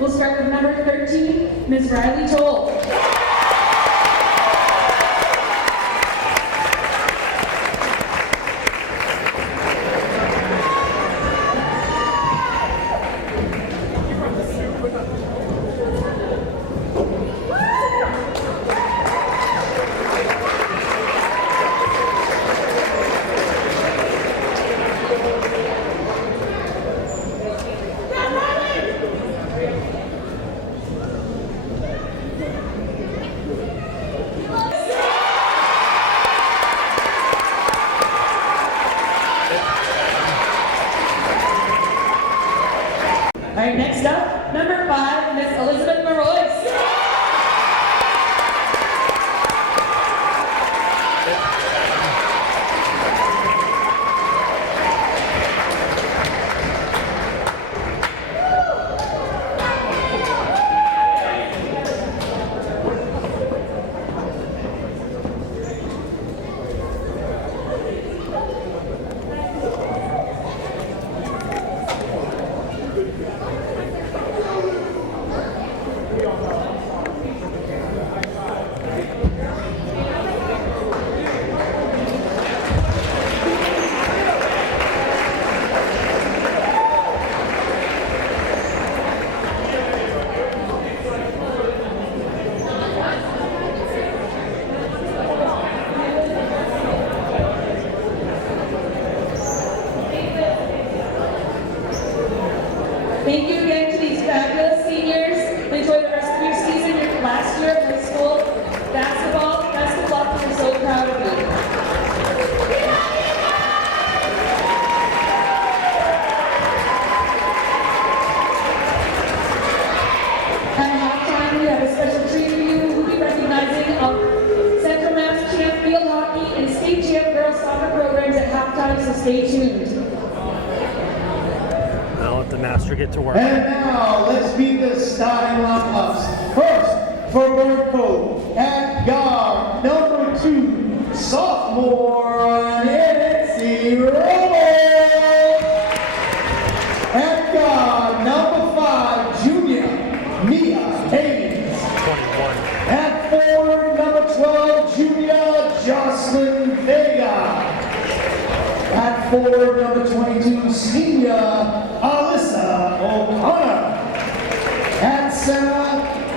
We'll start with number 13, Ms. Riley Toll. All right, next up, number 5, Miss Elizabeth Marois. Thank you again to these fabulous seniors. Enjoy the rest of your season, your last year of high school basketball. Best of luck, we're so proud of you. At halftime, we have a special treat for you. We'll be recognizing Central Mass Champ Field Hockey and State Champ Girls Soccer programs at halftime, so stay tuned. I'll let the master get to work. And now, let's meet the starting lineups. First, for Burncoat, at guard, number 2, sophomore Nancy Romo. At guard, number 5, junior Mia Haynes. 21. At forward, number 12, junior Jocelyn Vega. At forward, number 22, senior Alyssa O'Connor. At center,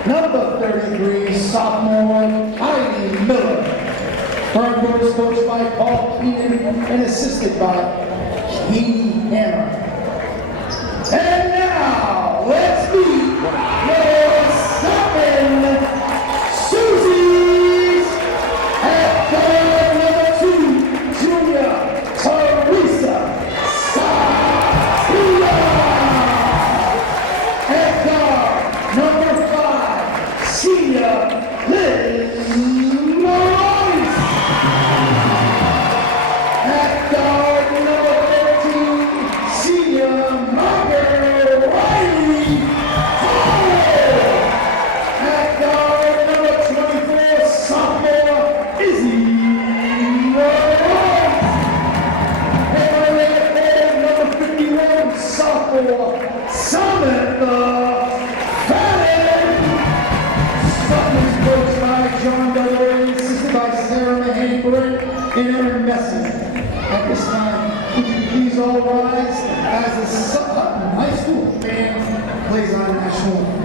number 33, sophomore Heidi Miller. Burncoat is coached by Paul Keenan and assisted by Katie Hammer. And now, let's meet your 7 Susies. At guard, number 2, junior Teresa Sapia. At guard, number 5, senior Liz Maurice. At guard, number 13, senior Margaret Riley. At guard, number 24, sophomore Izzy Roy. Number 51, sophomore Samantha Fallon. Sutton is coached by John Delaware, assisted by Sarah Mahan and Aaron Messi. At this time, would you please all rise as the Sutton High School band plays on national anthem.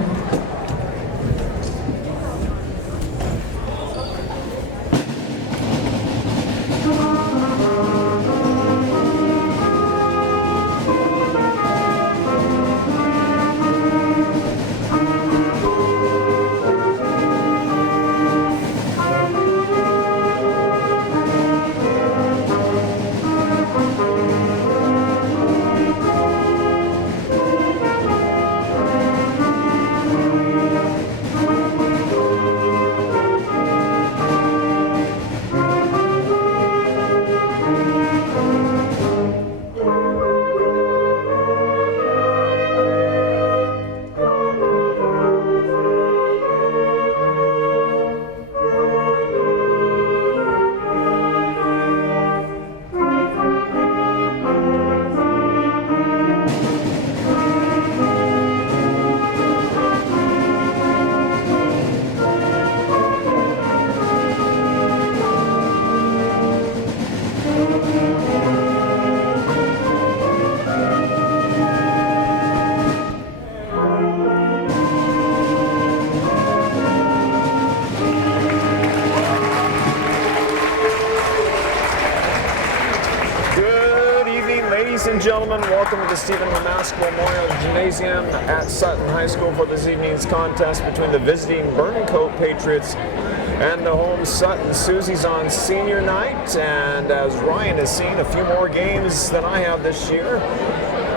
welcome to the Stephen Mamasco Memorial Gymnasium at Sutton High School for this evening's contest between the visiting Burncoat Patriots and the home Sutton Susie's on senior night. And as Ryan has seen a few more games than I have this year,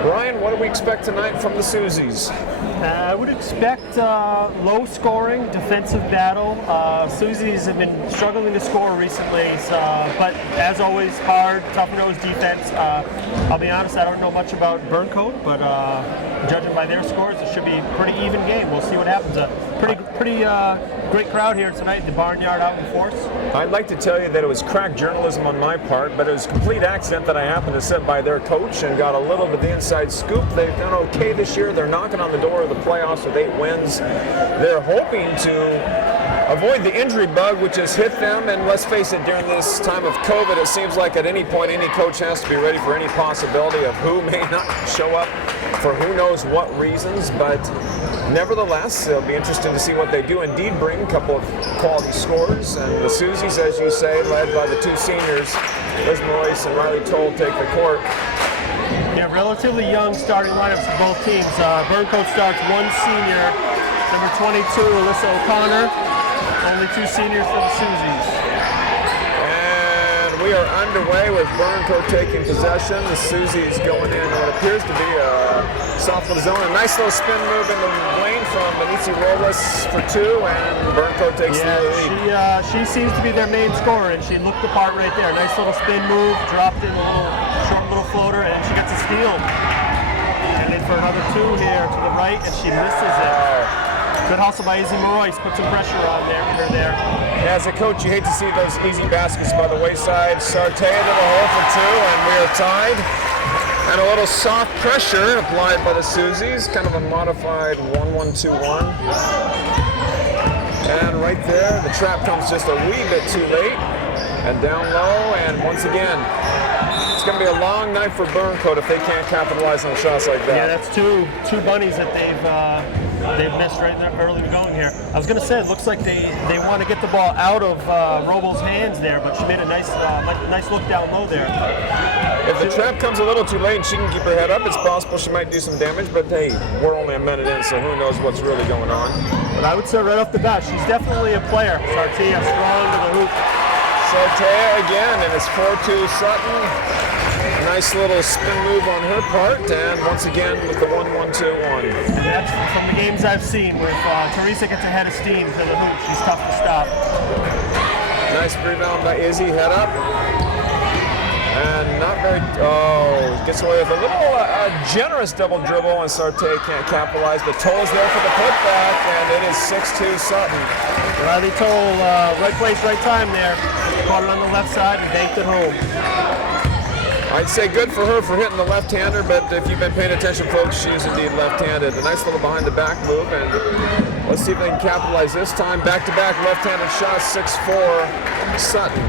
Ryan, what do we expect tonight from the Susies? I would expect low scoring, defensive battle. Susies have been struggling to score recently, but as always, hard, tough-nosed defense. I'll be honest, I don't know much about Burncoat, but judging by their scores, it should be a pretty even game. We'll see what happens. Pretty great crowd here tonight, the barnyard out in force. I'd like to tell you that it was crack journalism on my part, but it was a complete accident that I happened to sit by their coach and got a little bit of the inside scoop. They've done okay this year. They're knocking on the door of the playoffs with 8 wins. They're hoping to avoid the injury bug which has hit them, and let's face it, during this time of COVID, it seems like at any point any coach has to be ready for any possibility of who may not show up for who knows what reasons, but nevertheless, it'll be interesting to see what they do. Indeed, bring a couple of quality scores, and the Susies, as you say, led by the 2 seniors, Liz Royce and Riley Toll, take the court. Yeah, relatively young starting lineups for both teams. Burncoat starts 1 senior, number 22, Alyssa O'Connor. Only 2 seniors for the Susies. And we are underway with Burncoat taking possession. The Susies going in what appears to be a softball zone. A nice little spin move in the lane from Benici Robles for 2, and Burncoat takes the lead. She seems to be their main scorer, and she looked the part right there. Nice little spin move, dropped in a short little floater, and she gets a steal. And in for another 2 here to the right, and she misses it. Good hustle by Izzy Royce, put some pressure on her there. Yeah, as a coach, you hate to see those easy baskets by the wayside. Sarte to the hole for 2, and we are tied. And a little soft pressure applied by the Susies, kind of a modified 1-1-2-1. And right there, the trap comes just a wee bit too late. And down low, and once again, it's going to be a long night for Burncoat if they can't capitalize on shots like that. Yeah, that's two bunnies that they've missed right there early going here. I was going to say, it looks like they want to get the ball out of Robles' hands there, but she made a nice look down low there. If the trap comes a little too late and she can keep her head up, it's possible she might do some damage, but hey, we're only a minute in, so who knows what's really going on. But I would say right off the bat, she's definitely a player. Sartia strong to the hoop. Sartea again, and it's 4-2 Sutton. Nice little spin move on her part, and once again with the 1-1-2-1. And that's from the games I've seen, where if Teresa gets ahead of steam to the hoop, she's tough to stop. Nice rebound by Izzy, head up. And not very, gets away with a little generous double dribble, and Sarte can't capitalize, but Toll's there for the putback, and it is 6-2 Sutton. Riley Toll, right place, right time there. Caught it on the left side and banked it home. I'd say good for her for hitting the left-hander, but if you've been paying attention, folks, she is indeed left-handed. A nice little behind-the-back move, and let's see if they can capitalize this time. Back-to-back left-handed shot, 6-4 Sutton.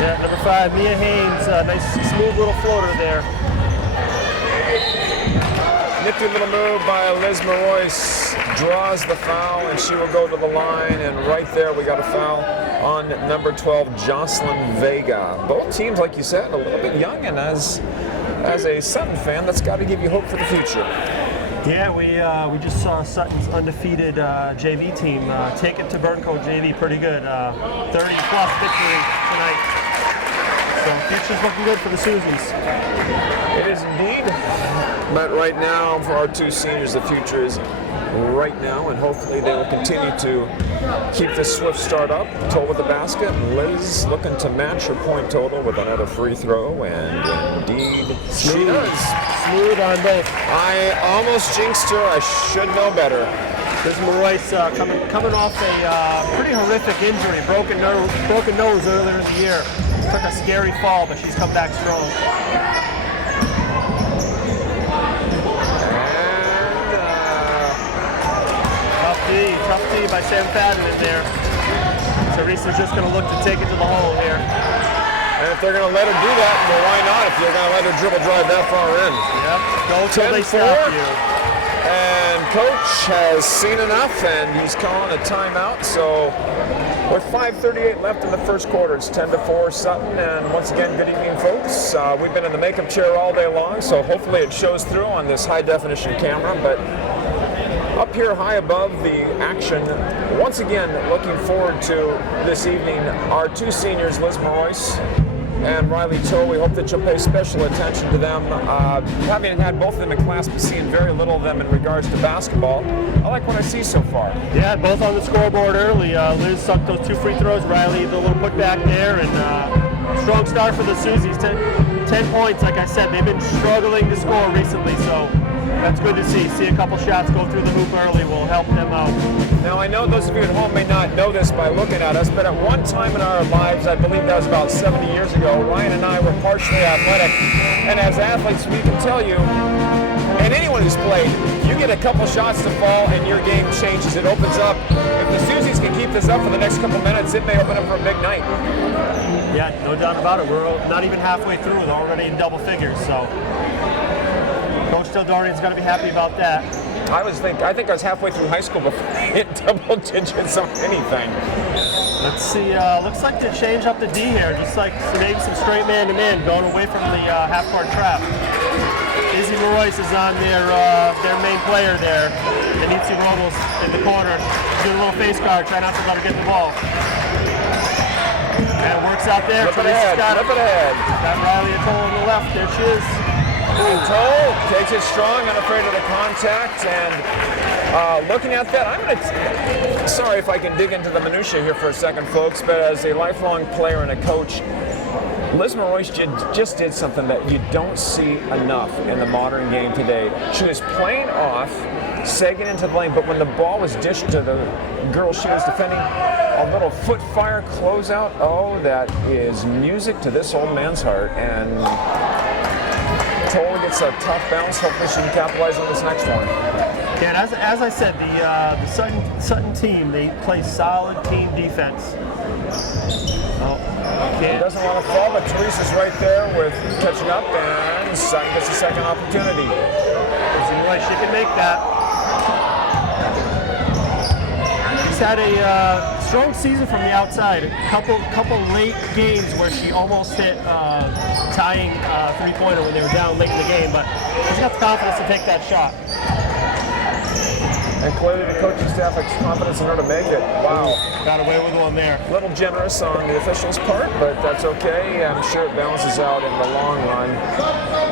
Yeah, number 5, Mia Haynes, nice smooth little floater there. Nifty little move by Liz Royce, draws the foul, and she will go to the line, and right there we got a foul on number 12, Jocelyn Vega. Both teams, like you said, a little bit young, and as a Sutton fan, that's got to give you hope for the future. Yeah, we just saw Sutton's undefeated JV team take it to Burncoat JV pretty good. 30-plus victory tonight. So future's looking good for the Susies. It is indeed. But right now, for our 2 seniors, the future is right now, and hopefully they will continue to keep this swift start up. Toll with the basket. Liz looking to match her point total with another free throw, and indeed she does. Smooth on both. I almost jinxed her. I should know better. There's Royce coming off a pretty horrific injury, broken nose earlier in the year. Took a scary fall, but she's come back strong. Tough D by Sam Fadden in there. Teresa's just going to look to take it to the hole here. And if they're going to let her do that, well, why not? If you're going to let her dribble drive that far in. Yep. Go till they stop you. And coach has seen enough and he's calling a timeout. So with 5:38 left in the first quarter, it's 10-4 Sutton. And once again, good evening, folks. We've been in the makeup chair all day long, so hopefully it shows through on this high-definition camera. But up here high above the action, once again, looking forward to this evening, our two seniors, Liz Marois and Riley Toe. We hope that you'll pay special attention to them. Having had both of them in class, but seeing very little of them in regards to basketball, I like what I see so far. Yeah, both on the scoreboard early. Liz sucked those 2 free throws. Riley, the little putback there, and strong start for the Susies. 10 points, like I said. They've been struggling to score recently, so that's good to see. See a couple shots go through the hoop early will help them out. Now, I know those of you at home may not know this by looking at us, but at one time in our lives, I believe that was about 70 years ago, Ryan and I were partially athletic. And as athletes, we can tell you, and anyone who's played, you get a couple shots to fall and your game changes. It opens up. If the Susies can keep this up for the next couple minutes, it may open up for a big night. Yeah, no doubt about it. We're not even halfway through. We're already in double figures, so Coach Dildorian's going to be happy about that. I think I was halfway through high school before I hit double digits on anything. Let's see, looks like they changed up the D here, just like maybe some straight man-to-man, going away from the half-court trap. Izzy Marois is on their main player there, and Nitsi Robles in the corner, doing a little face guard, try not to let her get the ball. And it works out there. Flip it ahead. Got Riley a toe on the left, there she is. Toe takes it strong, unafraid of the contact, and looking at that, sorry if I can dig into the minutiae here for a second, folks, but as a lifelong player and a coach, Liz Marois just did something that you don't see enough in the modern game today. She was playing off, sagging into the lane, but when the ball was dished to the girl she was defending, a little foot fire closeout, oh, that is music to this old man's heart, and Toll gets a tough bounce. Hopefully she can capitalize on this next one. Yeah, and as I said, the Sutton team, they play solid team defense. He doesn't want to fall, but Teresa's right there with catching up, and Sutton gets a second opportunity. She can make that. She's had a strong season from the outside. A couple late games where she almost hit tying three-pointer when they were down late in the game, but she's got the confidence to take that shot. And clearly the coaching staff has confidence in her to make it. Wow. Got away with one there. A little generous on the officials' part, but that's okay. I'm sure it balances out in the long run.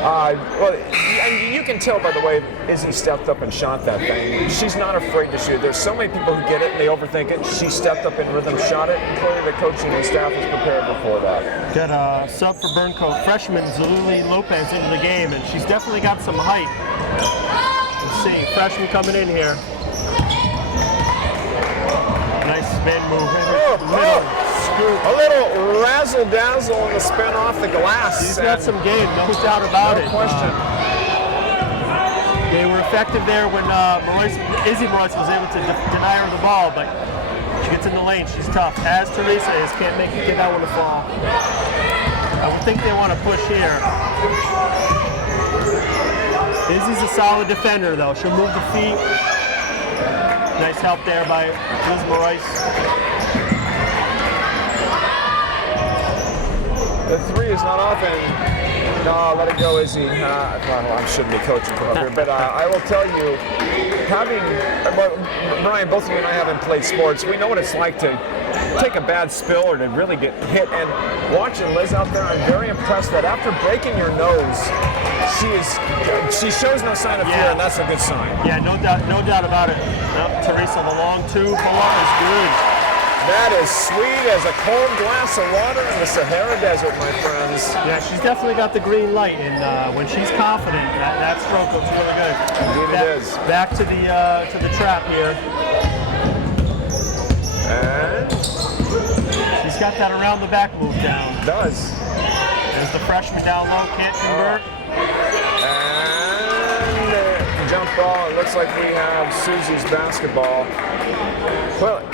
And you can tell by the way Izzy stepped up and shot that thing. She's not afraid to shoot. There's so many people who get it and they overthink it. She stepped up in rhythm, shot it. Clearly the coaching and staff was prepared before that. Got a sub for Burncoat, freshman Zaluli Lopez into the game, and she's definitely got some height. Let's see, freshman coming in here. Nice spin move. A little razzle-dazzle in the spin off the glass. She's got some game, no doubt about it. No question. They were effective there when Izzy Marois was able to deny her the ball, but she gets in the lane, she's tough. As Teresa is, can't make it get that one to fall. I would think they want to push here. Izzy's a solid defender though, she'll move the feet. Nice help there by Liz Marois. The three is not often. No, let it go, Izzy. I shouldn't be coaching from up here, but I will tell you, Brian, both of you and I haven't played sports. We know what it's like to take a bad spill or to really get hit. And watching Liz out there, I'm very impressed that after breaking your nose, she shows no sign of fear, and that's a good sign. Yeah, no doubt about it. Teresa, the long two below is good. That is sweet as a cold glass of water in the Sahara Desert, my friends. Yeah, she's definitely got the green light, and when she's confident, that stroke looks really good. Indeed it is. Back to the trap here. And she's got that around the back move down. Does. There's the freshman down low, can't convert. And jump ball. It looks like we have Susie's basketball. Well.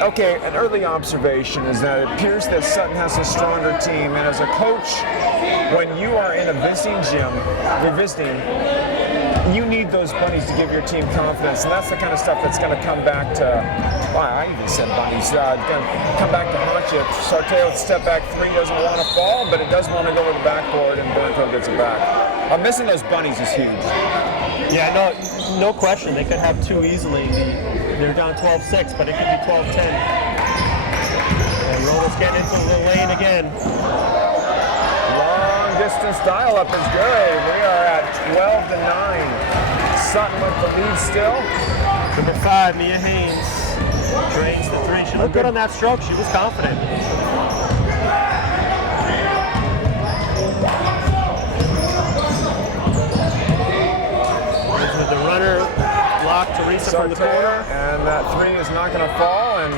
Okay, an early observation is that it appears that Sutton has a stronger team, and as a coach, when you are in a visiting gym, you're visiting, you need those bunnies to give your team confidence, and that's the kind of stuff that's going to come back to, well, I even said bunnies, going to come back to haunt you. Sarteo with step back three, doesn't want to fall, but it does want to go with the backboard, and Burncoat gets it back. Missing those bunnies is huge. Yeah, no question. They could have two easily. They're down 12-6, but it could be 12-10. And Robles getting into the lane again. Long distance dial up is good. We are at 12-9. Sutton with the lead still. Number 5, Mia Haynes, drains the three. She looked good on that stroke. She was confident. With the runner block, Teresa from the corner. And that three is not going to fall. And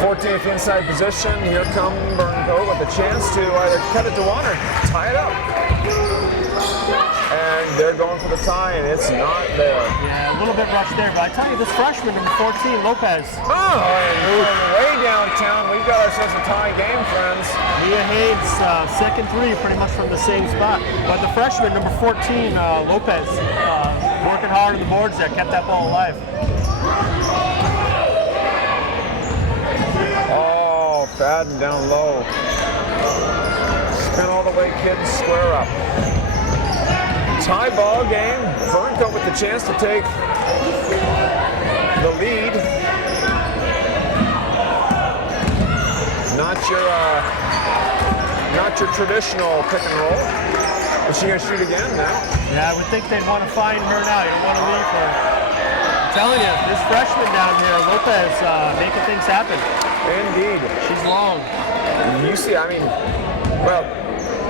14th inside position. Here come Burncoat with a chance to either cut it to one or tie it up. And they're going for the tie, and it's not there. Yeah, a little bit rushed there, but I tell you, this freshman, number 14, Lopez. Oh, and moving way downtown. We've got ourselves a tie game, friends. Mia Haynes, second three, pretty much from the same spot. But the freshman, number 14, Lopez, working hard on the boards there, kept that ball alive. Oh, Fadden down low. Spin all the way, kids, square up. Tie ball game. Burncoat with the chance to take the lead. Not your traditional pick and roll. Is she gonna shoot again now? Yeah, I would think they'd want to find her now. You don't want to leave her. I'm telling you, this freshman down here, Lopez, making things happen. Indeed. She's long. You see, I mean, well,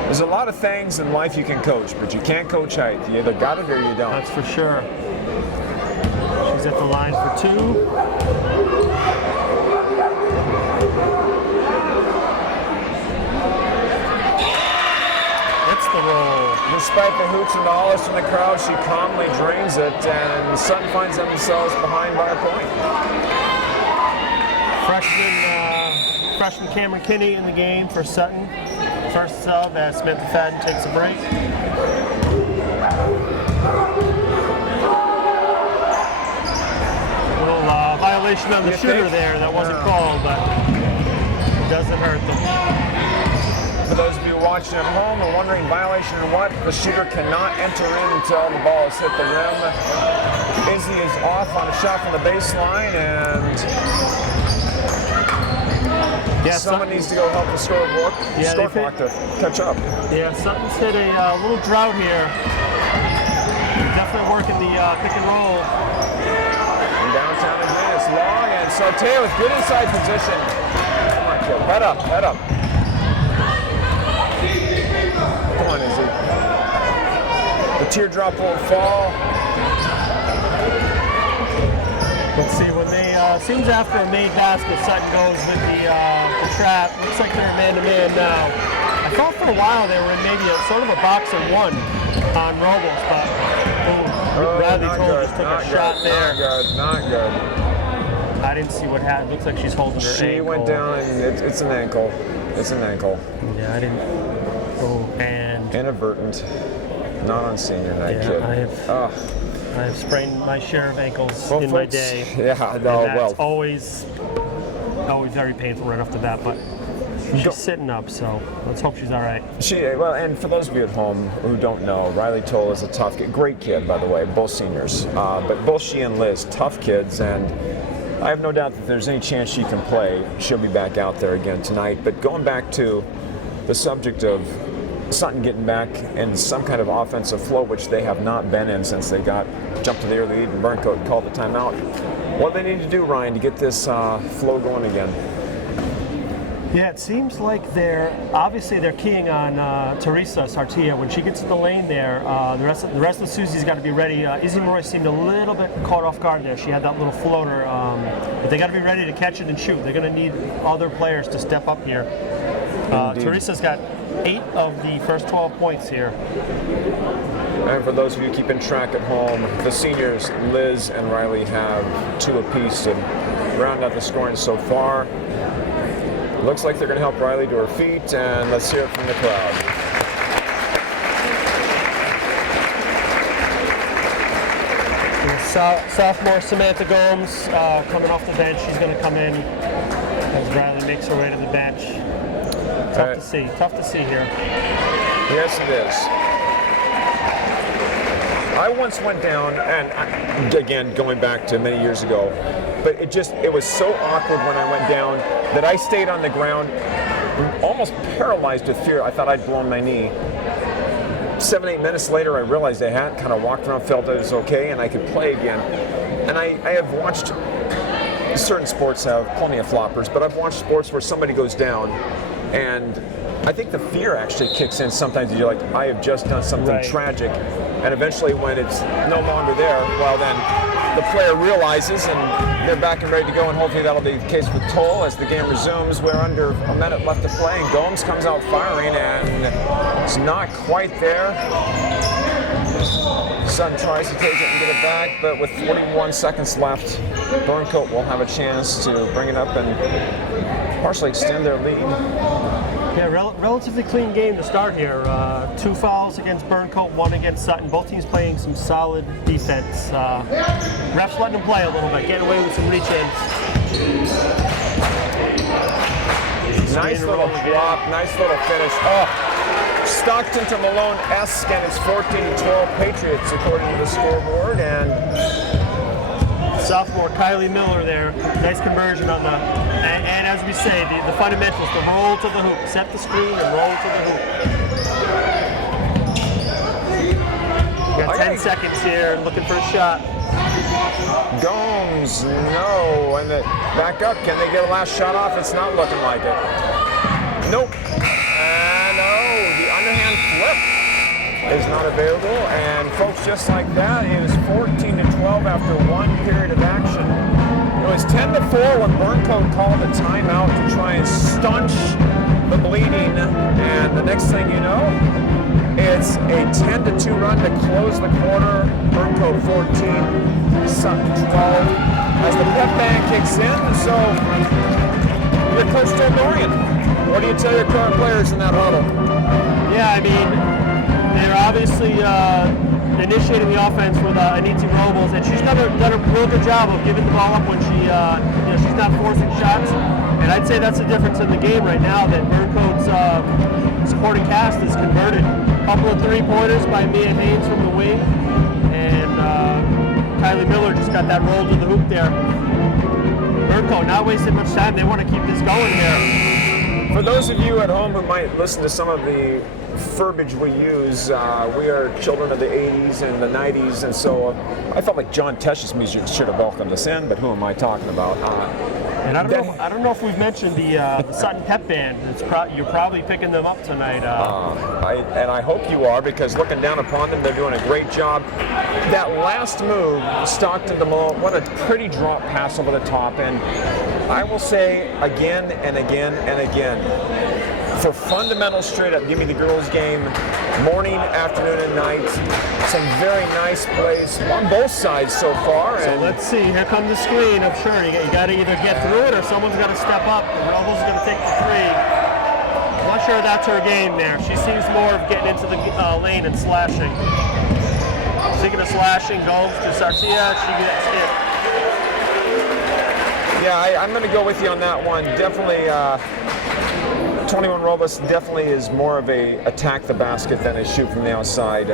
there's a lot of things in life you can coach, but you can't coach height. You either got it or you don't. That's for sure. She's at the line for two. It's the roll. Despite the hoots and hollers from the crowd, she calmly drains it, and Sutton finds themselves behind by a point. Freshman Cameron Kinney in the game for Sutton. First sub as Smith McFadden takes a break. Little violation on the shooter there that wasn't called, but it doesn't hurt them. For those of you watching at home and wondering violation or what, the shooter cannot enter in until the ball has hit the rim. Izzy is off on a shot from the baseline, and someone needs to go help the scoreboard clock to catch up. Yeah, Sutton's hit a little drought here. Definitely working the pick and roll. And downtown again, it's long, and Sarteo with good inside position. Come on, kid, head up, head up. Come on, Izzy. The teardrop won't fall. Let's see, when they, seems after a made basket, Sutton goes with the trap. Looks like they're man-to-man now. I thought for a while they were in maybe a sort of a box of one on Robles, but Bradley Cole just took a shot there. Not good. I didn't see what happened. Looks like she's holding her ankle. She went down, and it's an ankle. It's an ankle. Yeah, I didn't. Oh, and inadvertent. Not on senior night, yeah, kid. I have sprained my share of ankles in my day. Yeah, no, that's always very painful right off the bat, but she's sitting up, so let's hope she's all right. And for those of you at home who don't know, Riley Toll is a tough kid. Great kid, by the way, both seniors. But both she and Liz, tough kids, and I have no doubt that there's any chance she can play. She'll be back out there again tonight. But going back to the subject of Sutton getting back in some kind of offensive flow, which they have not been in since they jumped to the early lead and Burncoat called the timeout. What do they need to do, Ryan, to get this flow going again? Yeah, it seems like they're keying on Teresa Sarteo. When she gets in the lane there, the rest of the Susie's got to be ready. Izzy Roy seemed a little bit caught off guard there. She had that little floater, but they got to be ready to catch it and shoot. They're going to need other players to step up here. Teresa's got 8 of the first 12 points here. And for those of you keeping track at home, the seniors, Liz and Riley, have 2 apiece to round out the scoring so far. Looks like they're going to help Riley to her feet, and let's hear it from the crowd. Sophomore Samantha Gomes coming off the bench. She's going to come in as Riley makes her way to the bench. Tough to see. Tough to see here. Yes, it is. I once went down, and again, going back to many years ago, but it was so awkward when I went down that I stayed on the ground, almost paralyzed with fear. I thought I'd blown my knee. 7-8 minutes later, I realized I had kind of walked around, felt I was okay, and I could play again. And I have watched, certain sports have plenty of floppers, but I've watched sports where somebody goes down, and I think the fear actually kicks in sometimes. You're like, I have just done something tragic. And eventually when it's no longer there, well then the player realizes and they're back and ready to go, and hopefully that'll be the case with Toll as the game resumes. We're under a minute left to play, and Gomes comes out firing, and it's not quite there. Sutton tries to take it and get it back, but with 41 seconds left, Burncoat will have a chance to bring it up and partially extend their lead. Yeah, relatively clean game to start here. 2 fouls against Burncoat, 1 against Sutton. Both teams playing some solid defense. Refs letting them play a little bit, getting away with some reach-ins. Nice little drop, nice little finish. Oh, Stockton to Malone-esque, and it's 14-12 Patriots according to the scoreboard. And sophomore Kylie Miller there, nice conversion on the, and as we say, the fundamentals, the roll to the hoop, set the screen and roll to the hoop. We got 10 seconds here, looking for a shot. Gomes, no, and the back up, can they get a last shot off? It's not looking like it. Nope, and oh, the underhand flip is not available, and folks, just like that, it was 14-12 after 1 period of action. It was 10-4 when Burncoat called a timeout to try and staunch the bleeding, and the next thing you know, it's a 10-2 run to close the quarter. Burncoat 14, Sutton 12, as the pep band kicks in. So, your coach Joe Dorian, what do you tell your current players in that huddle? Yeah, I mean, they're obviously initiating the offense with Aniti Robles, and she's done a real good job of giving the ball up when she's not forcing shots. And I'd say that's the difference in the game right now, that Burncoat's supporting cast is converted. A couple of 3-pointers by Mia Haynes from the wing, and Kylie Miller just got that roll to the hoop there. Burncoat not wasting much time. They want to keep this going here. For those of you at home who might listen to some of the verbiage we use, we are children of the 80s and the 90s, and so I felt like John Tesh's music should have welcomed us in, but who am I talking about? And I don't know if we've mentioned the Sutton Pep Band. You're probably picking them up tonight. I hope you are, because looking down upon them, they're doing a great job. That last move, Stockton to Malone, what a pretty drop pass over the top, and I will say again and again and again, for fundamentals straight up, give me the girls' game, morning, afternoon, and night. Some very nice plays on both sides so far. So let's see. Here comes the screen. I'm sure you got to either get through it or someone's got to step up. Robles is going to take the 3. I'm not sure that's her game there. She seems more of getting into the lane and slashing. Speaking of slashing, Gomes to Sartia. She gets hit. Yeah, I'm going to go with you on that one. Definitely. 21 Robles definitely is more of a attack the basket than a shoot from the outside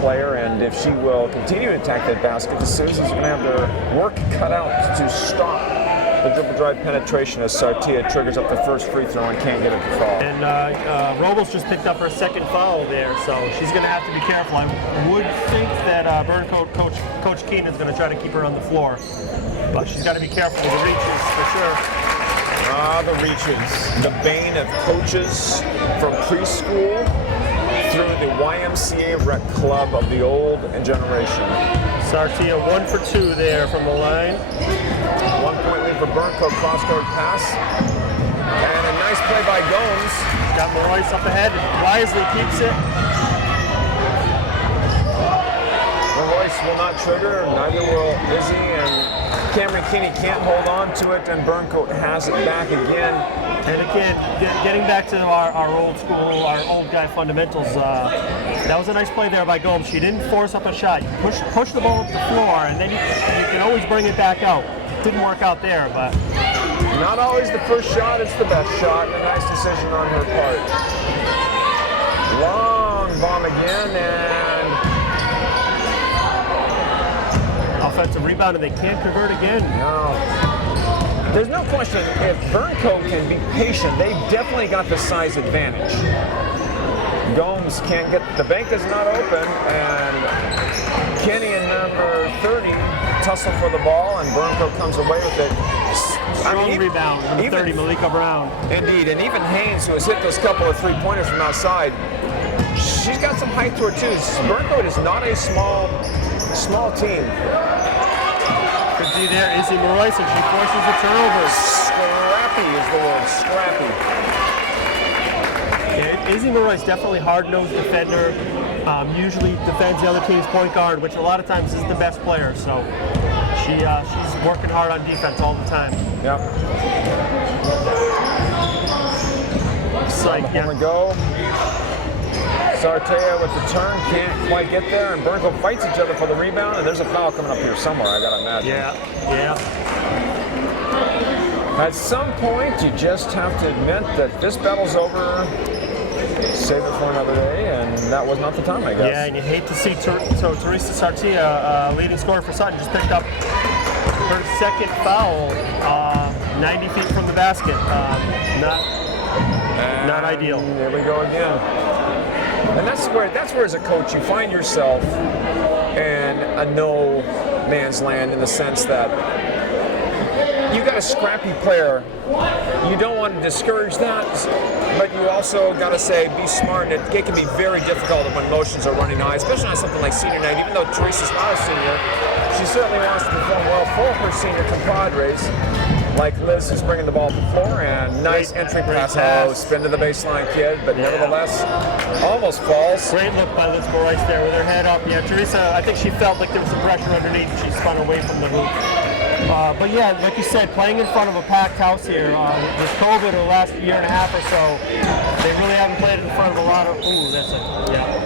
player, and if she will continue to attack that basket, the Susans are going to have their work cut out to stop the dribble drive penetration as Sartia triggers up the first free throw and can't get it to fall. And Robles just picked up her 2nd foul there, so she's going to have to be careful. I would think that Burncoat Coach Keenan is going to try to keep her on the floor, but she's got to be careful with the reaches for sure. The reaches, the bane of coaches from preschool through the YMCA rec club of the old generation. Sartia 1 for 2 there from the line. 1 point lead for Burncoat, cross-court pass. And a nice play by Gomes. Got Maurice up ahead, wisely keeps it. Maurice will not trigger, neither will Izzy, and Cameron Kinney can't hold on to it, and Burncoat has it back again. And again, getting back to our old school, our old guy fundamentals, that was a nice play there by Gomes. She didn't force up a shot. You push the ball up the floor, and then you can always bring it back out. Didn't work out there, but... Not always the first shot, it's the best shot. A nice decision on her part. Long bomb again, and... offensive rebound, and they can't convert again. No. There's no question, if Burncoat can be patient, they've definitely got the size advantage. Gomes can't get, the bank is not open, and Kenny and number 30 tussle for the ball, and Burncoat comes away with it. Strong rebound, number 30, Malika Brown. Indeed, and even Haynes, who has hit those couple of three-pointers from outside, she's got some height to her too. Burncoat is not a small team. Good D there, Izzy Marois, and she forces the turnover. Scrappy is the word, scrappy. Yeah, Izzy Marois definitely hard-nosed defender. Usually defends the other team's point guard, which a lot of times is the best player. So she's working hard on defense all the time. Yep. Psych, Here we go. Sartea with the turn, can't quite get there, and Burncoat fights each other for the rebound, and there's a foul coming up here somewhere, I gotta imagine. Yeah. At some point, you just have to admit that this battle's over, save it for another day, and that was not the time, I guess. Yeah, and you hate to see Teresa Sartea, leading scorer for Sutton, just picked up her second foul, 90 feet from the basket. Not ideal. Here we go again. And that's where as a coach you find yourself in a no man's land, in the sense that you got a scrappy player. You don't want to discourage that, but you also got to say be smart. It can be very difficult when motions are running high, especially on something like senior night. Even though Teresa's not a senior, she certainly wants to perform well for her senior compadres. Like Liz, who's bringing the ball to the floor, and nice entry pass. Oh, spin to the baseline, kid, but nevertheless, almost falls. Great look by Liz Morais there with her head up. Yeah, Teresa, I think she felt like there was some pressure underneath. She spun away from the hoop. But yeah, like you said, playing in front of a packed house here, with COVID the last year and a half or so, they really haven't played in front of a lot of,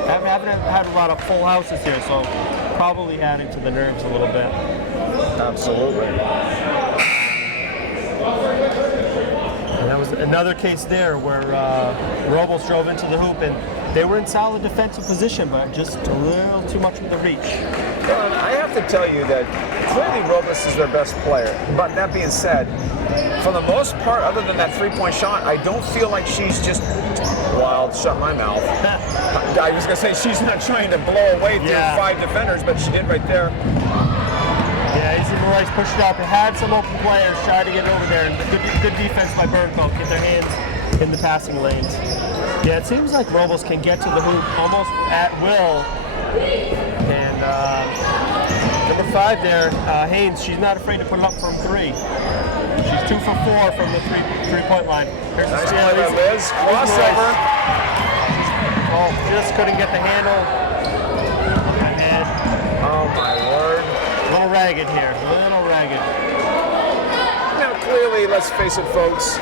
haven't had a lot of full houses here, so probably adding to the nerves a little bit. Absolutely. And that was another case there where Robles drove into the hoop, and they were in solid defensive position, but just a little too much with the reach. Well, I have to tell you that clearly Robles is their best player. But that being said, for the most part, other than that three-point shot, I don't feel like she's just wild. Shut my mouth. I was going to say she's not trying to blow away through five defenders, but she did right there. Yeah, Izzy Morais pushed it up. It had some open players trying to get over there, and good defense by Burncoat, get their hands in the passing lanes. Yeah, it seems like Robles can get to the hoop almost at will. And number 5 there, Haynes, she's not afraid to put it up from 3. She's 2 for 4 from the three-point line. Here's nice play by Liz. Crossover. Oh, just couldn't get the handle. And oh my word. A little ragged here, a little ragged. Now clearly, let's face it, folks,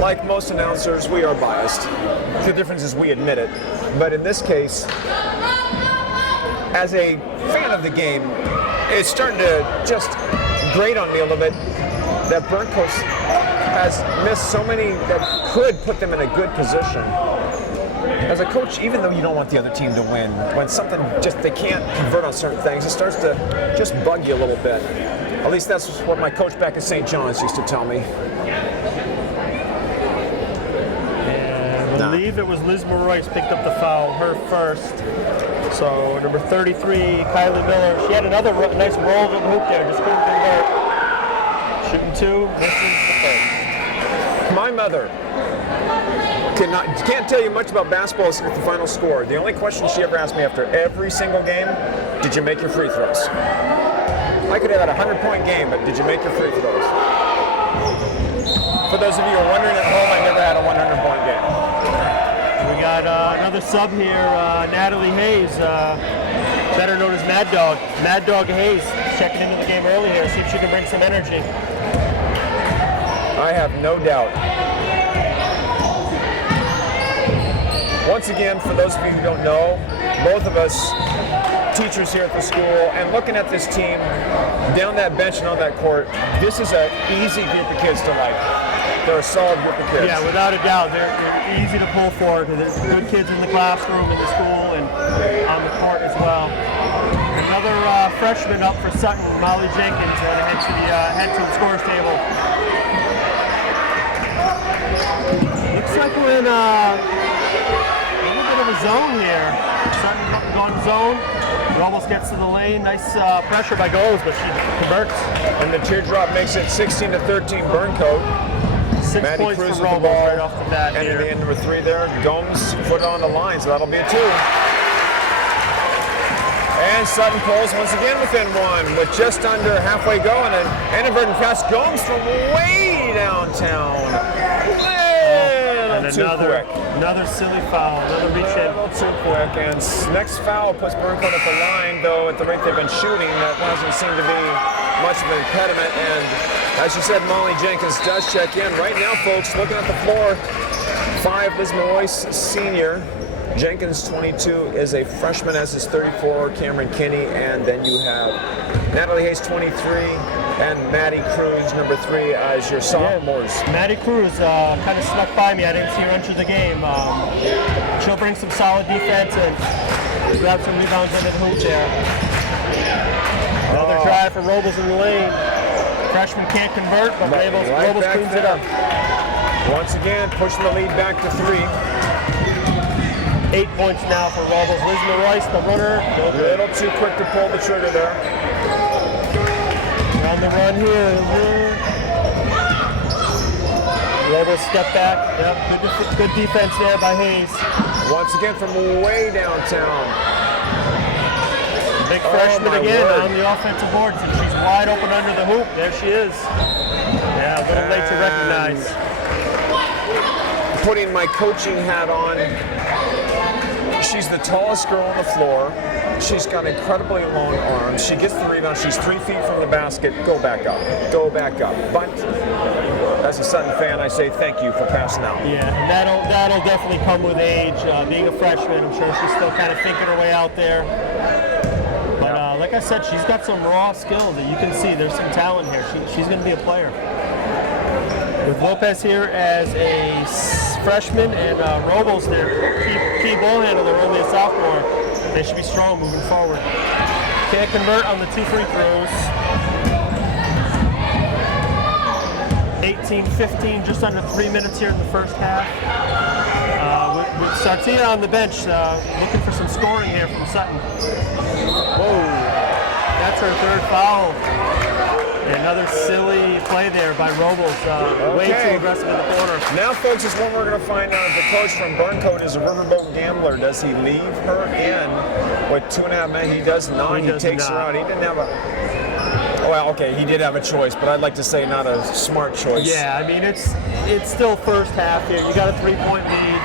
like most announcers, we are biased. The difference is we admit it. But in this case, as a fan of the game, it's starting to just grate on me a little bit that Burncoat has missed so many that could put them in a good position. As a coach, even though you don't want the other team to win, when something just they can't convert on certain things, it starts to just bug you a little bit. At least that's what my coach back at St. John's used to tell me. And I believe it was Liz Morais picked up the foul, her first. So number 33, Kylie Miller, she had another nice roll to the hoop there, just couldn't convert. Shooting 2, this is the first. My mother can't tell you much about basketball except the final score. The only question she ever asked me after every single game, did you make your free throws? I could have had a 100-point game, but did you make your free throws? For those of you who are wondering at home, I never had a 100-point game. We got another sub here, Natalie Hayes, better known as Mad Dog. Mad Dog Hayes checking into the game early here, see if she can bring some energy. I have no doubt. Once again, for those of you who don't know, both of us teachers here at the school, and looking at this team down that bench and on that court, this is an easy group of kids to like. They're a solid group of kids. Yeah, without a doubt. They're easy to pull for because there's good kids in the classroom, in the school, and on the court as well. Another freshman up for Sutton, Molly Jenkins, going to head to the scores table. Looks like we're in a little bit of a zone here. Sutton going zone. Robles gets to the lane. Nice pressure by Goals, but she converts. And the teardrop makes it 16-13 Burncoat. 6 Maddie points Cruz for with the Robles ball. right off the bat And here. in the end, number 3 there, Gomes put it on the line, so that'll be a 2. And Sutton pulls once again within 1 with just under halfway going, and inadvertent pass Gomes from way downtown. And another silly foul, another reach in. A little too quick, and next foul puts Burncoat at the line, though at the rate they've been shooting, that doesn't seem to be much of an impediment. And as you said, Molly Jenkins does check in. Right now, folks, looking at the floor, 5, Liz Royce, senior. Jenkins, 22, is a freshman, as is 34, Cameron Kinney, and then you have Natalie Hayes, 23, and Maddie Cruz, number 3, as your sophomores. Yeah, Maddie Cruz kind of snuck by me. I didn't see her enter the game. She'll bring some solid defense and grab some rebounds under the hoop there. Another drive for Robles in the lane. Freshman can't convert, but Robles cleans it up. Once again, pushing the lead back to 3. 8 points now for Robles. Liz Royce, the runner. A little too quick to pull the trigger there. On the run here. Robles step back. Yep, good defense there by Hayes. Once again from way downtown. Big freshman again word. on the offensive boards, and she's wide open under the hoop. There she is. Yeah, a little late to recognize. Putting my coaching hat on, she's the tallest girl on the floor. She's got incredibly long arms. She gets the rebound. She's 3 feet from the basket. Go back up. Go back up. But as a Sutton fan, I say thank you for passing out. Yeah, and that'll definitely come with age. Being a freshman, I'm sure she's still kind of thinking her way out there. But like I said, she's got some raw skills that you can see. There's some talent here. She's going to be a player. With Lopez here as a freshman and Robles their key ball handler, only a sophomore, they should be strong moving forward. Can't convert on the 2 free throws. 18-15, just under 3 minutes here in the first half. With Sartia on the bench, looking for some scoring here from Sutton. Whoa, that's her 3rd foul. Another silly play there by Robles, way too aggressive in the corner. Now, folks, is when we're going to find out if the coach from Burncoat is a riverboat gambler. Does he leave her in with 2.5 minutes? He does not. He takes her out. He didn't have a... Well, okay, he did have a choice, but I'd like to say not a smart choice. Yeah, I mean, it's still first half here. You got a 3-point lead.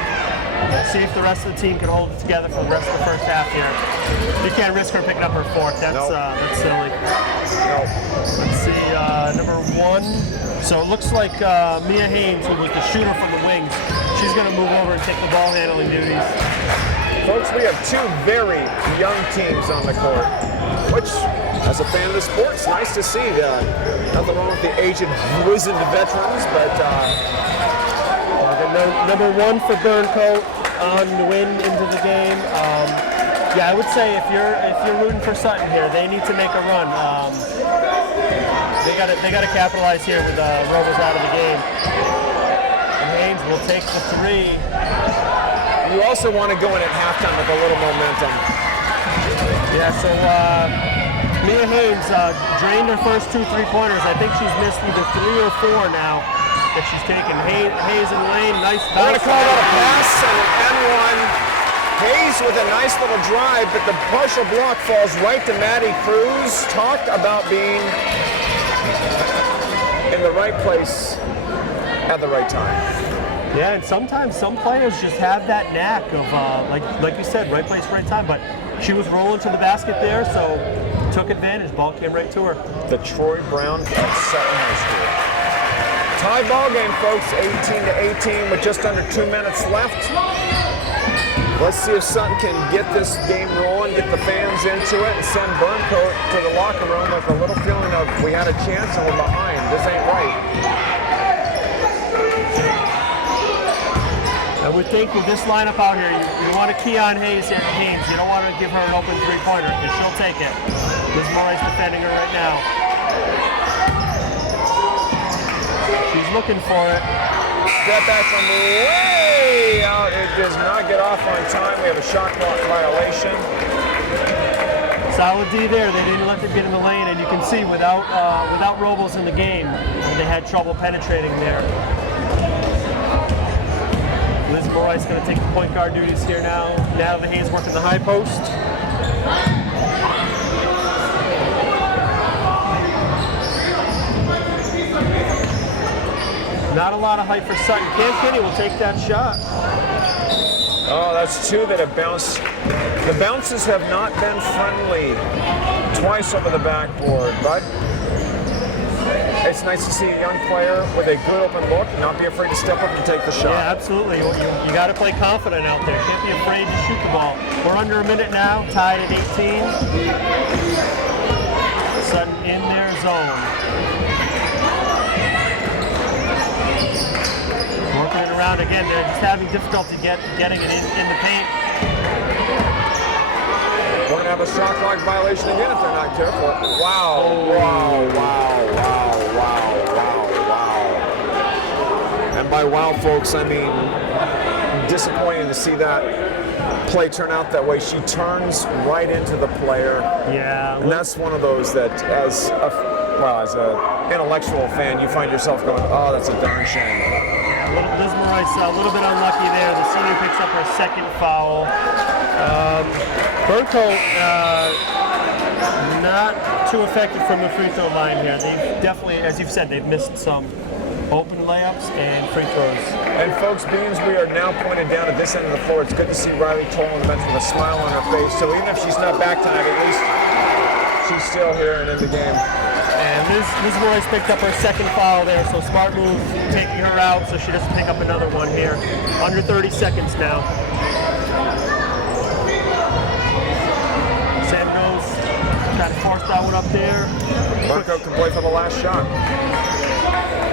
See if the rest of the team can hold it together for the rest of the first half here. You can't risk her picking up her 4th. That's silly. Nope. Let's see, number 1. So it looks like Mia Haynes, who was the shooter from the wings, she's going to move over and take the ball handling duties. Folks, we have 2 very young teams on the court, which, as a fan of the sport, it's nice to see. Nothing wrong with the aged, wizened veterans, but... Number 1 for Burncoat on the win into the game. Yeah, I would say if you're rooting for Sutton here, they need to make a run. They got to capitalize here with Robles out of the game. And Haynes will take the 3. You also want to go in at halftime with a little momentum. Yeah, so Mia Haynes drained her first 2 3-pointers. I think she's missed either 3 or 4 now that she's taken. Hayes in the lane, nice We're going bounce. to call out a pass and an N1. Hayes with a nice little drive, but the partial block falls right to Maddie Cruz. Talk about being in the right place at the right time. Yeah, and sometimes some players just have that knack of, like you said, right place, right time. But she was rolling to the basket there, so took advantage. Ball came right to her. The Troy Brown of Sutton High School. Tie ball game, folks, 18-18 with just under 2 minutes left. Let's see if Sutton can get this game rolling, get the fans into it, and send Burncoat to the locker room with a little feeling of we had a chance and we're behind. This ain't right. I would think with this lineup out here, you want to key on Haynes. You don't want to give her an open three-pointer because she'll take it. Liz Murray's defending her right now. She's looking for it. Step back from way out. It does not get off on time. We have a shot clock violation. Solid D there. They didn't let them get in the lane, and you can see without Robles in the game, they had trouble penetrating there. Liz Murray's going to take the point guard duties here now. Natalie Haynes working the high post. Not a lot of height for Sutton. Cam Kinney will take that shot. Oh, that's two that have bounced. The bounces have not been friendly. Twice over the backboard, but it's nice to see a young player with a good open look and not be afraid to step up and take the shot. Yeah, absolutely. You got to play confident out there. Can't be afraid to shoot the ball. We're under a minute now, tied at 18. Sutton in their zone. Working it around again. They're just having difficulty getting it in the paint. We're going to have a shot clock violation again if they're not careful. Wow, wow, wow, wow, wow, wow, wow. And by wow, folks, I mean disappointing to see that play turn out that way. She turns right into the player. Yeah. And that's one of those that as an intellectual fan, you find yourself going, oh, that's a darn shame. Liz Murray's a little bit unlucky there. The senior picks up her second foul. Burncoat not too effective from the free throw line here. They've definitely, as you've said, they've missed some open layups and free throws. And folks, beans, we are now pointed down at this end of the floor. It's good to see Riley Toll on the bench with a smile on her face. So even if she's not back tonight, at least she's still here and in the game. And Liz Murray's picked up her second foul there, so smart move taking her out so she doesn't pick up another one here. Under 30 seconds now. Sam goes, kind of forced that one up there. Burncoat can play for the last shot.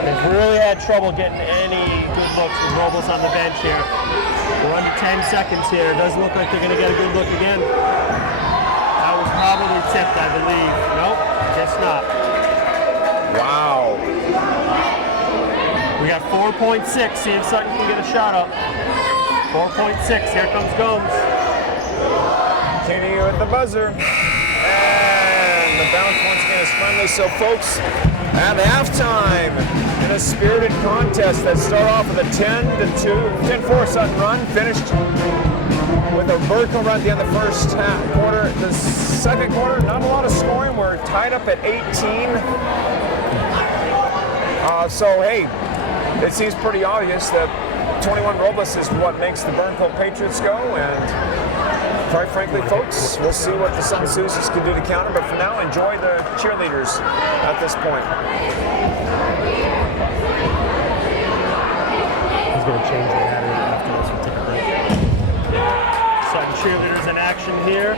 They've really had trouble getting any good looks with Robles on the bench here. We're under 10 seconds here. It doesn't look like they're going to get a good look again. That was probably tipped, I believe. Nope, guess not. Wow. We got 4.6. See if Sutton can get a shot up. 4.6. Here comes Gomes. Kinney with the buzzer. And the bounce once again is friendly. So, folks, at halftime, in a spirited contest that started off with a 10-4 Sutton run, finished with a vertical run at the end of the first quarter. The second quarter, not a lot of scoring. We're tied up at 18. So, hey, it seems pretty obvious that 21 Robles is what makes the Burncoat Patriots go, and quite frankly, folks, we'll see what the Sun Susies can do to counter, but for now, enjoy the cheerleaders at this point. He's going to change the pattern after this. We'll take a break. Sutton cheerleaders in action here.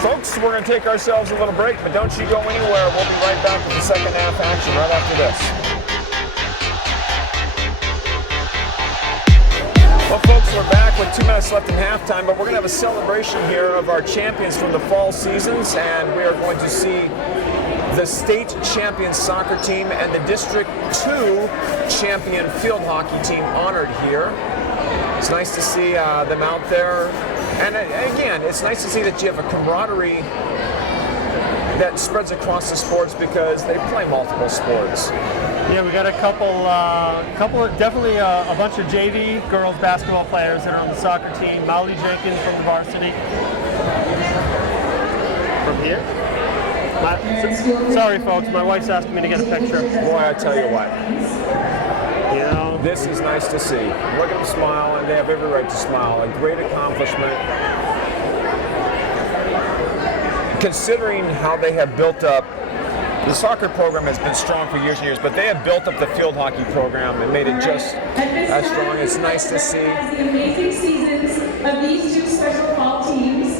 Folks, we're going to take ourselves a little break, but don't you go anywhere. We'll be right back with the second half action right after this. Well, folks, we're back with 2 minutes left in halftime, but we're going to have a celebration here of our champions from the fall seasons, and we are going to see the state champion soccer team and the District 2 champion field hockey team honored here. It's nice to see them out there. And again, it's nice to see that you have a camaraderie that spreads across the sports because they play multiple sports. Yeah, we got a definitely a bunch of JV girls basketball players that are on the soccer team. Molly Jenkins from the varsity. From here? Sorry, folks, my wife's asking me to get a picture. Boy, I tell you what. You know, This is nice to see. Look at them smile, and they have every right to smile. A great accomplishment. Considering how they have built up, the soccer program has been strong for years and years, but they have built up the field hockey program and made it just as strong. It's nice to see. The amazing seasons of these two special fall teams.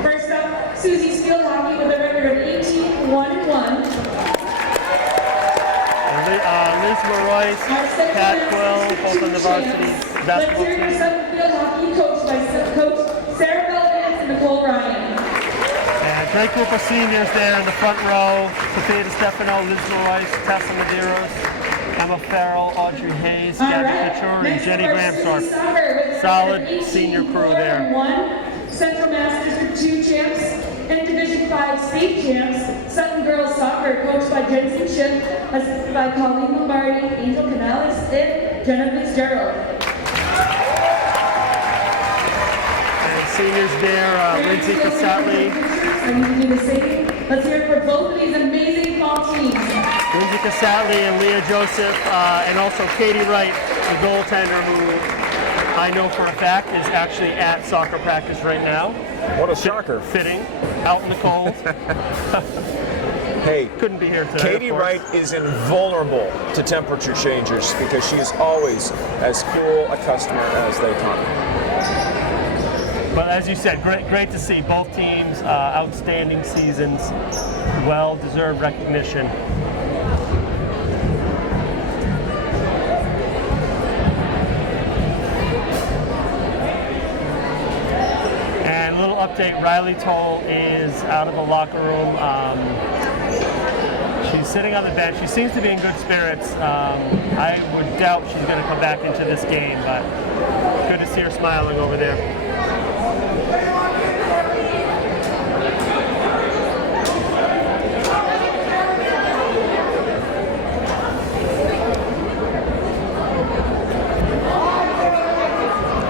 First up, Susie's field hockey with a record of 18-1-1. Liz Leroy, Pat Quill, both on the varsity basketball Let's hear team. your Sutton field hockey coached by Coach Sarah Belvin and Nicole Ryan. And great group of seniors there in the front row. Sophia DeStefano, Liz Leroy, Tessa Medeiros, Emma Farrell, Audrey Hayes, Gabby Couture, and Jenny Gramstorff. Solid senior crew there. Central Masters with 2 champs and Division 5 state champs. Sutton Girls Soccer, coached by Jensen Schiff, assisted by Colleen Lombardi, Angel Canales, and Jenna Fitzgerald. And seniors there, Lindsay Cassatley. I need to do the same. Let's hear it for both of these amazing fall teams. Lindsay Cassatley and Leah Joseph, and also Katie Wright, the goaltender, who I know for a fact is actually at soccer practice right now. What a shocker. Fitting, out in the cold. Hey, couldn't be here today. Katie Wright is invulnerable to temperature changers because she is always as cool a customer as they come. But as you said, great to see both teams, outstanding seasons, well-deserved recognition. And a little update, Riley Toll is out of the locker room. She's sitting on the bench. She seems to be in good spirits. I would doubt she's going to come back into this game, but good to see her smiling over there.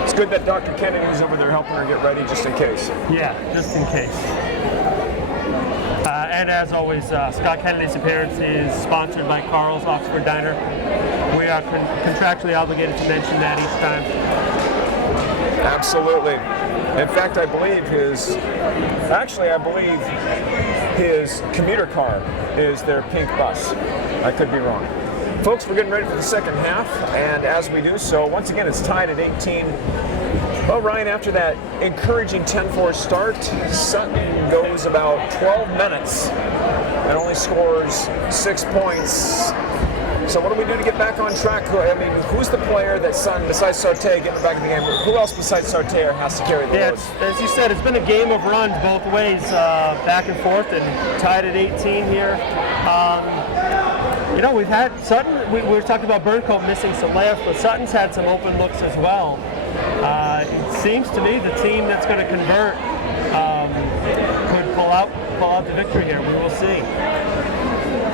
It's good that Dr. Kennedy's over there helping her get ready just in case. Yeah, just in case. And as always, Scott Kennedy's appearance is sponsored by Carl's Oxford Diner. We are contractually obligated to mention that each time. Absolutely. In fact, I believe his commuter car is their pink bus. I could be wrong. Folks, we're getting ready for the second half, and as we do so, once again, it's tied at 18. Well, Ryan, after that encouraging 10-4 start, Sutton goes about 12 minutes and only scores 6 points. So what do we do to get back on track? I mean, who's the player that Sutton, besides Sarté, getting back in the game? Who else besides Sarté has to carry the load? As you said, it's been a game of runs both ways, back and forth, and tied at 18 here. You know, we've had Sutton, we were talking about Burncoat missing some layups, but Sutton's had some open looks as well. It seems to me the team that's going to convert could pull out the victory here. We will see.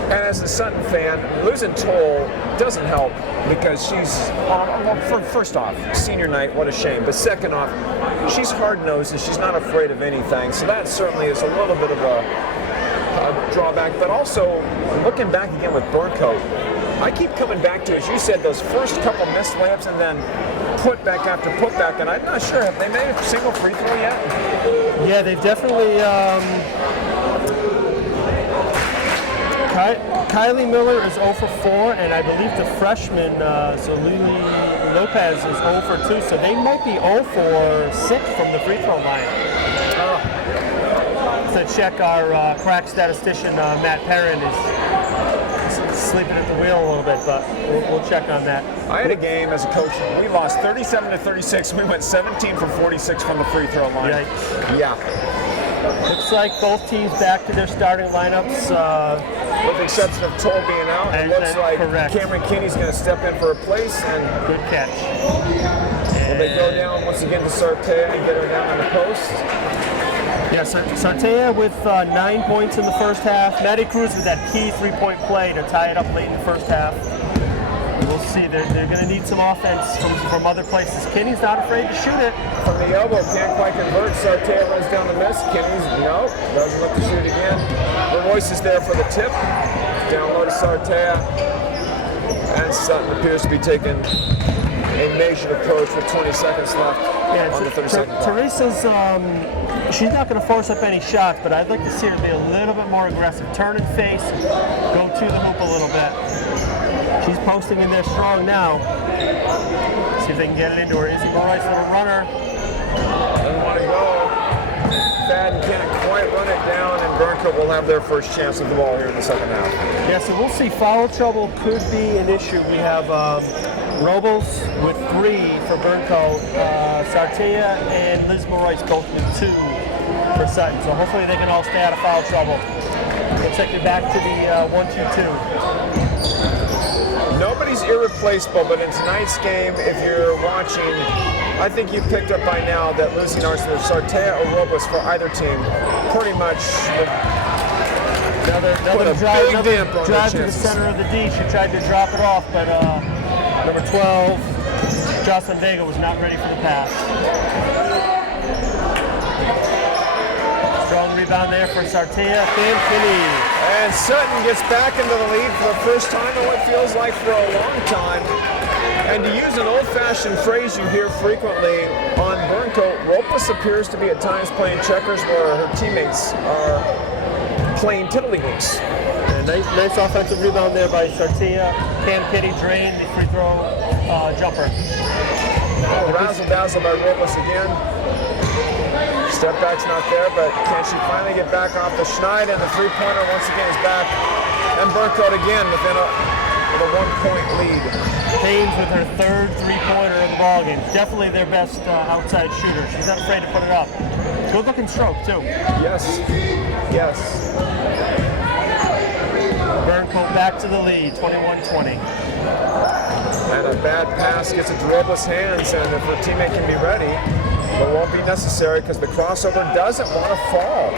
And as a Sutton fan, losing Toll doesn't help because she's, first off, senior night, what a shame. But second off, she's hard-nosed and she's not afraid of anything. So that certainly is a little bit of a drawback. But also, looking back again with Burncoat, I keep coming back to, as you said, those first couple missed layups and then putback after putback. And I'm not sure, have they made a single free throw yet? Yeah, they've definitely... Kylie Miller is 0 for 4, and I believe the freshman, so Lily Lopez is 0 for 2, so they might be 0 for 6 from the free throw line. To check, our crack statistician, Matt Perrin, is sleeping at the wheel a little bit, but we'll check on that. I had a game as a coach, we lost 37-36, we went 17 for 46 from the free throw line. Yikes. Yeah. Looks like both teams back to their starting lineups. With the exception of Toll being out, it looks like correct. Cameron Kinney's going to step in for a place. And good catch. Will they go down once again to Sartea and get her down on the post? Yeah, Sartea with 9 points in the first half. Maddie Cruz with that key three-point play to tie it up late in the first half. We'll see. They're going to need some offense from other places. Kinney's not afraid to shoot it. From the elbow, can't quite convert. Sartea runs down the miss. Kinney's, no, doesn't look to shoot again. Royce is there for the tip. Down low to Sartea. And Sutton appears to be taking a measured approach with 20 seconds left on the 30-second clock. Teresa's, she's not going to force up any shots, but I'd like to see her be a little bit more aggressive. Turn and face, go to the hoop a little bit. She's posting in there strong now. See if they can get it into her. Izzy Morris, little runner. Doesn't want to go. Fadden can't quite run it down, and Burncoat will have their first chance of the ball here in the second half. Yeah, so we'll see. Foul trouble could be an issue. We have Robles with 3 for Burncoat, Sartea and Liz Morris both with 2 for Sutton. So hopefully they can all stay out of foul trouble. Looks like they're back to the 1-2-2. Nobody's irreplaceable, but in tonight's game, if you're watching, I think you picked up by now that losing Arsenal, Sartea or Robles for either team, pretty much Another drive to the center of the D. She tried to drop it off, but number 12, Jocelyn Vega, was not ready for the pass. Strong rebound there for Sartea. Kinney. And Sutton gets back into the lead for the first time in what feels like for a long time. And to use an old-fashioned phrase you hear frequently on Burncoat, Robles appears to be at times playing checkers where her teammates are playing tiddlywinks. And nice offensive rebound there by Sartea. Cam Kinney drained the free throw jumper. Razzle-dazzle by Robles again. Step back's not there, but can she finally get back off the schneid? And the three-pointer once again is back. And Burncoat again within a 1-point lead. Haynes with her 3rd three-pointer of the ballgame. Definitely their best outside shooter. She's not afraid to put it up. Good-looking stroke, too. Yes. Yes. Burncoat back to the lead, 21-20. And a bad pass gets into Robles' hands, and if her teammate can be ready, it won't be necessary because the crossover doesn't want to fall.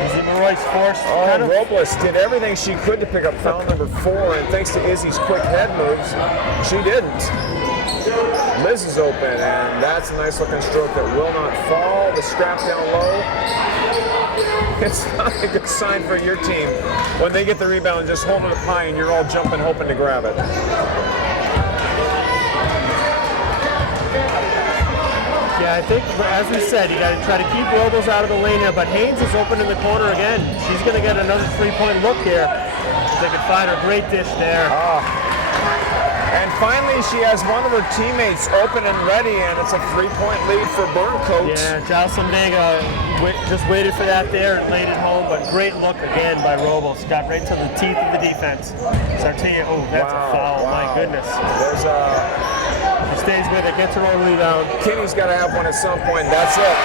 Izzy Royce forced. Robles did everything she could to pick up foul number 4, and thanks to Izzy's quick head moves, she didn't. Liz is open, and that's a nice looking stroke that will not fall. The scrap down low. It's not a good sign for your team when they get the rebound and just hold it up high and you're all jumping hoping to grab it. Yeah, I think, as we said, you got to try to keep Robles out of the lane here, but Haynes is open in the corner again. She's going to get another 3-point look here. They could find her. Great dish there. And finally, she has one of her teammates open and ready, and it's a 3-point lead for Burncoat. Yeah, Jocelyn Vega just waited for that there and laid it home, but great look again by Robles. Got right to the teeth of the defense. Sartea, oh, that's a foul. My goodness. There's She stays with it, gets her own rebound. Kinney's got to have one at some point. That's it.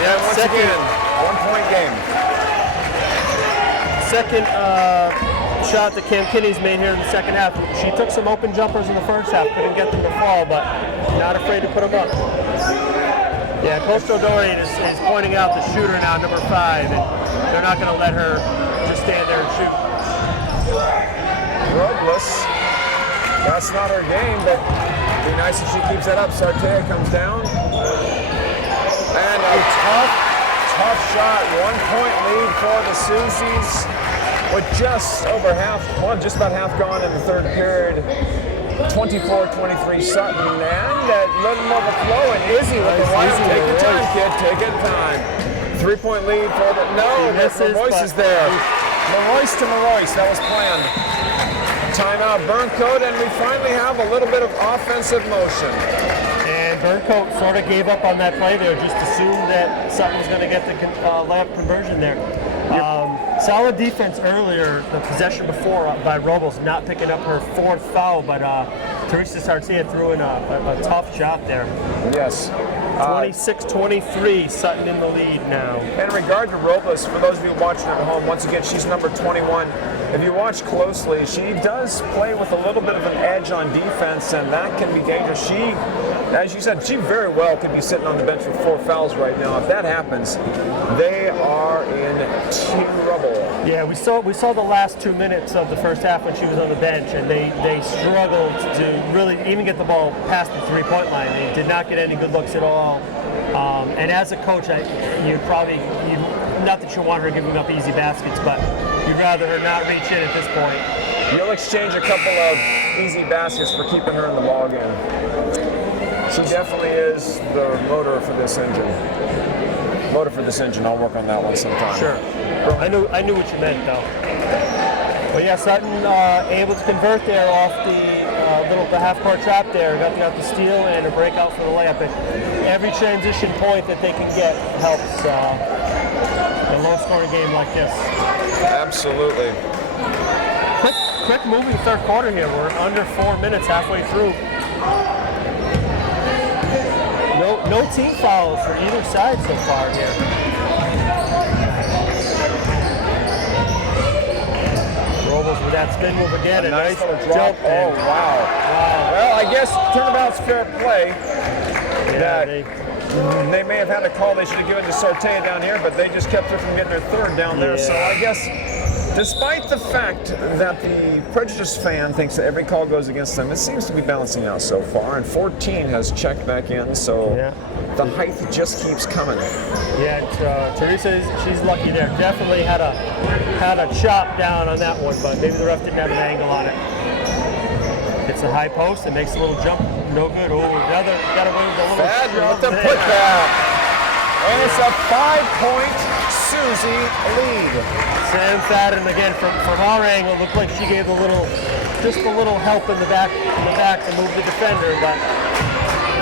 Yeah, once again, 1-point game. Second shot that Cam Kinney's made here in the second half. She took some open jumpers in the first half, couldn't get them to fall, but not afraid to put them up. Yeah, Coach O'Doherty is pointing out the shooter now, number 5, and they're not going to let her just stand there and shoot. Robles, that's not her game, but it'd be nice if she keeps that up. Sartea comes down. And a tough shot. 1-point lead for the Susies with just over half, well, just about half gone in the third period. 24-23 Sutton, and that little overflow, and Izzy with the right. Take your time, kid. Take your time. 3-point lead for the. No, Leroyce is there. Leroyce to Leroyce. That was planned. Timeout, Burncoat, and we finally have a little bit of offensive motion. And Burncoat sort of gave up on that play there, just assumed that Sutton was going to get the layup conversion there. Solid defense earlier, the possession before by Robles, not picking up her 4th foul, but Teresa Sartea threw in a tough shot there. Yes. 26-23, Sutton in the lead now. In regard to Robles, for those of you watching at home, once again, she's number 21. If you watch closely, she does play with a little bit of an edge on defense, and that can be dangerous. She, as you said, she very well could be sitting on the bench with 4 fouls right now. If that happens, they are in trouble. Yeah, we saw the last 2 minutes of the first half when she was on the bench, and they struggled to really even get the ball past the 3-point line. They did not get any good looks at all. And as a coach, not that you want her giving up easy baskets, but you'd rather her not reach in at this point. You'll exchange a couple of easy baskets for keeping her in the ball game. She definitely is the motor for this engine. I'll work on that one sometime. Sure. I knew what you meant, though. But yeah, Sutton able to convert there off the half-court trap there. Got the steal and a breakout for the layup. And every transition point that they can get helps a low-scoring game like this. Absolutely. Quick moving third quarter here. We're under 4 minutes halfway through. No team fouls for either side so far here. Robles with that spin move again. A nice little jump. Oh, wow. Well, I guess turnabout's fair play. Yeah, They may have had a call they should have given to Sartea down here, but they just kept her from getting their third down there. Yeah. So I guess, despite the fact that the prejudiced fan thinks that every call goes against them, it seems to be balancing out so far. And 14 has checked back in, so the height just keeps coming. Yeah, Teresa, she's lucky there. Definitely had a chop down on that one, but maybe the ref didn't have an angle on it. It's a high post and makes a little jump. No good. Oh, got away with a little With the putback. And it's a 5-point Susie lead. Sam Fadden again from our angle looked like she gave just a little help in the back to move the defender, but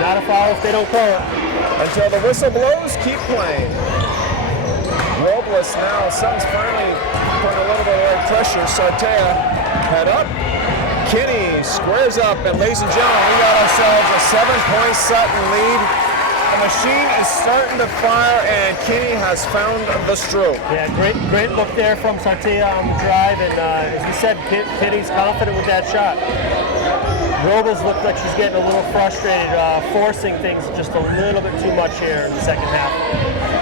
not a foul if they don't call it. Until the whistle blows, keep playing. Robles now, Sutton's finally putting a little bit of pressure. Sartea head up. Kinney squares up, and ladies and gentlemen, we got ourselves a 7-point Sutton lead. The machine is starting to fire, and Kinney has found the stroke. Yeah, great look there from Sartea on the drive, and as you said, Kinney's confident with that shot. Robles looked like she's getting a little frustrated, forcing things just a little bit too much here in the second half.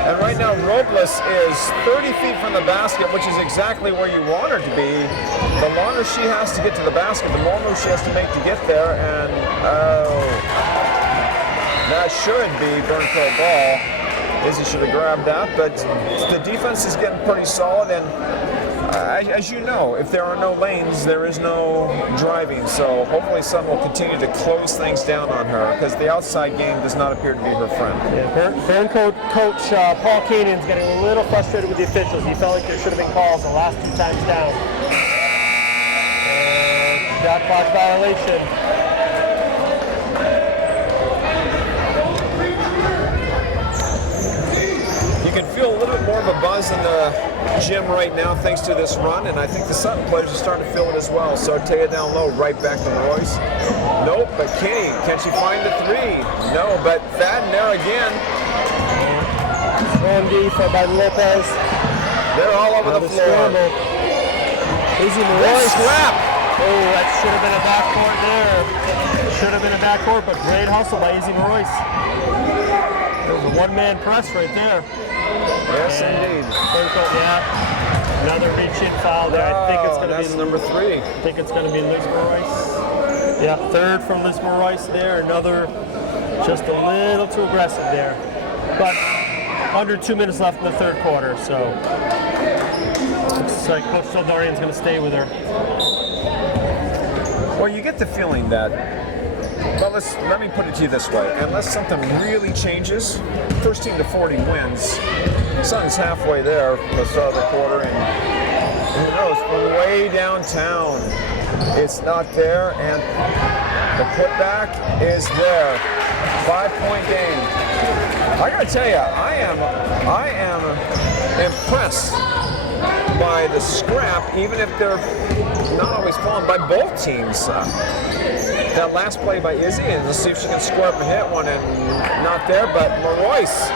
And right now, Robles is 30 feet from the basket, which is exactly where you want her to be. The longer she has to get to the basket, the more moves she has to make to get there, and that should be Burncoat ball. Izzy should have grabbed that, but the defense is getting pretty solid, and as you know, if there are no lanes, there is no driving, so hopefully Sun will continue to close things down on her, because the outside game does not appear to be her friend. Yeah, Burncoat coach Paul Keenan's getting a little frustrated with the officials. He felt like there should have been calls the last 2 times down. And shot clock violation. You can feel a little bit more of a buzz in the gym right now thanks to this run, and I think the Sutton players are starting to feel it as well. Sartea down low, right back to Royce. Nope, but Kinney, can she find the 3? No, but Fadden there again. Strong D by Lopez. They're all over the floor. Izzy Royce. Slap. Oh, that should have been a backcourt there. Should have been a backcourt, but great hustle by Izzy Royce. There was a one-man press right there. Yes, indeed. Another reach-in foul there. I think it's going to be number 3. I think it's going to be Lisbeth Royce. Yeah, third from Lisbeth Royce there. Another, just a little too aggressive there. But under 2 minutes left in the third quarter, so looks like Coach Soldarian's going to stay with her. Well, you get the feeling that, well, let me put it to you this way. Unless something really changes, first team to 40 wins. Sutton's halfway there from the start of the quarter, and who knows, from way downtown, it's not there, and the putback is there. 5-point game. I gotta tell you, I am impressed by the scrap, even if they're not always falling by both teams. That last play by Izzy, and let's see if she can score up and hit one, and not there, but Royce.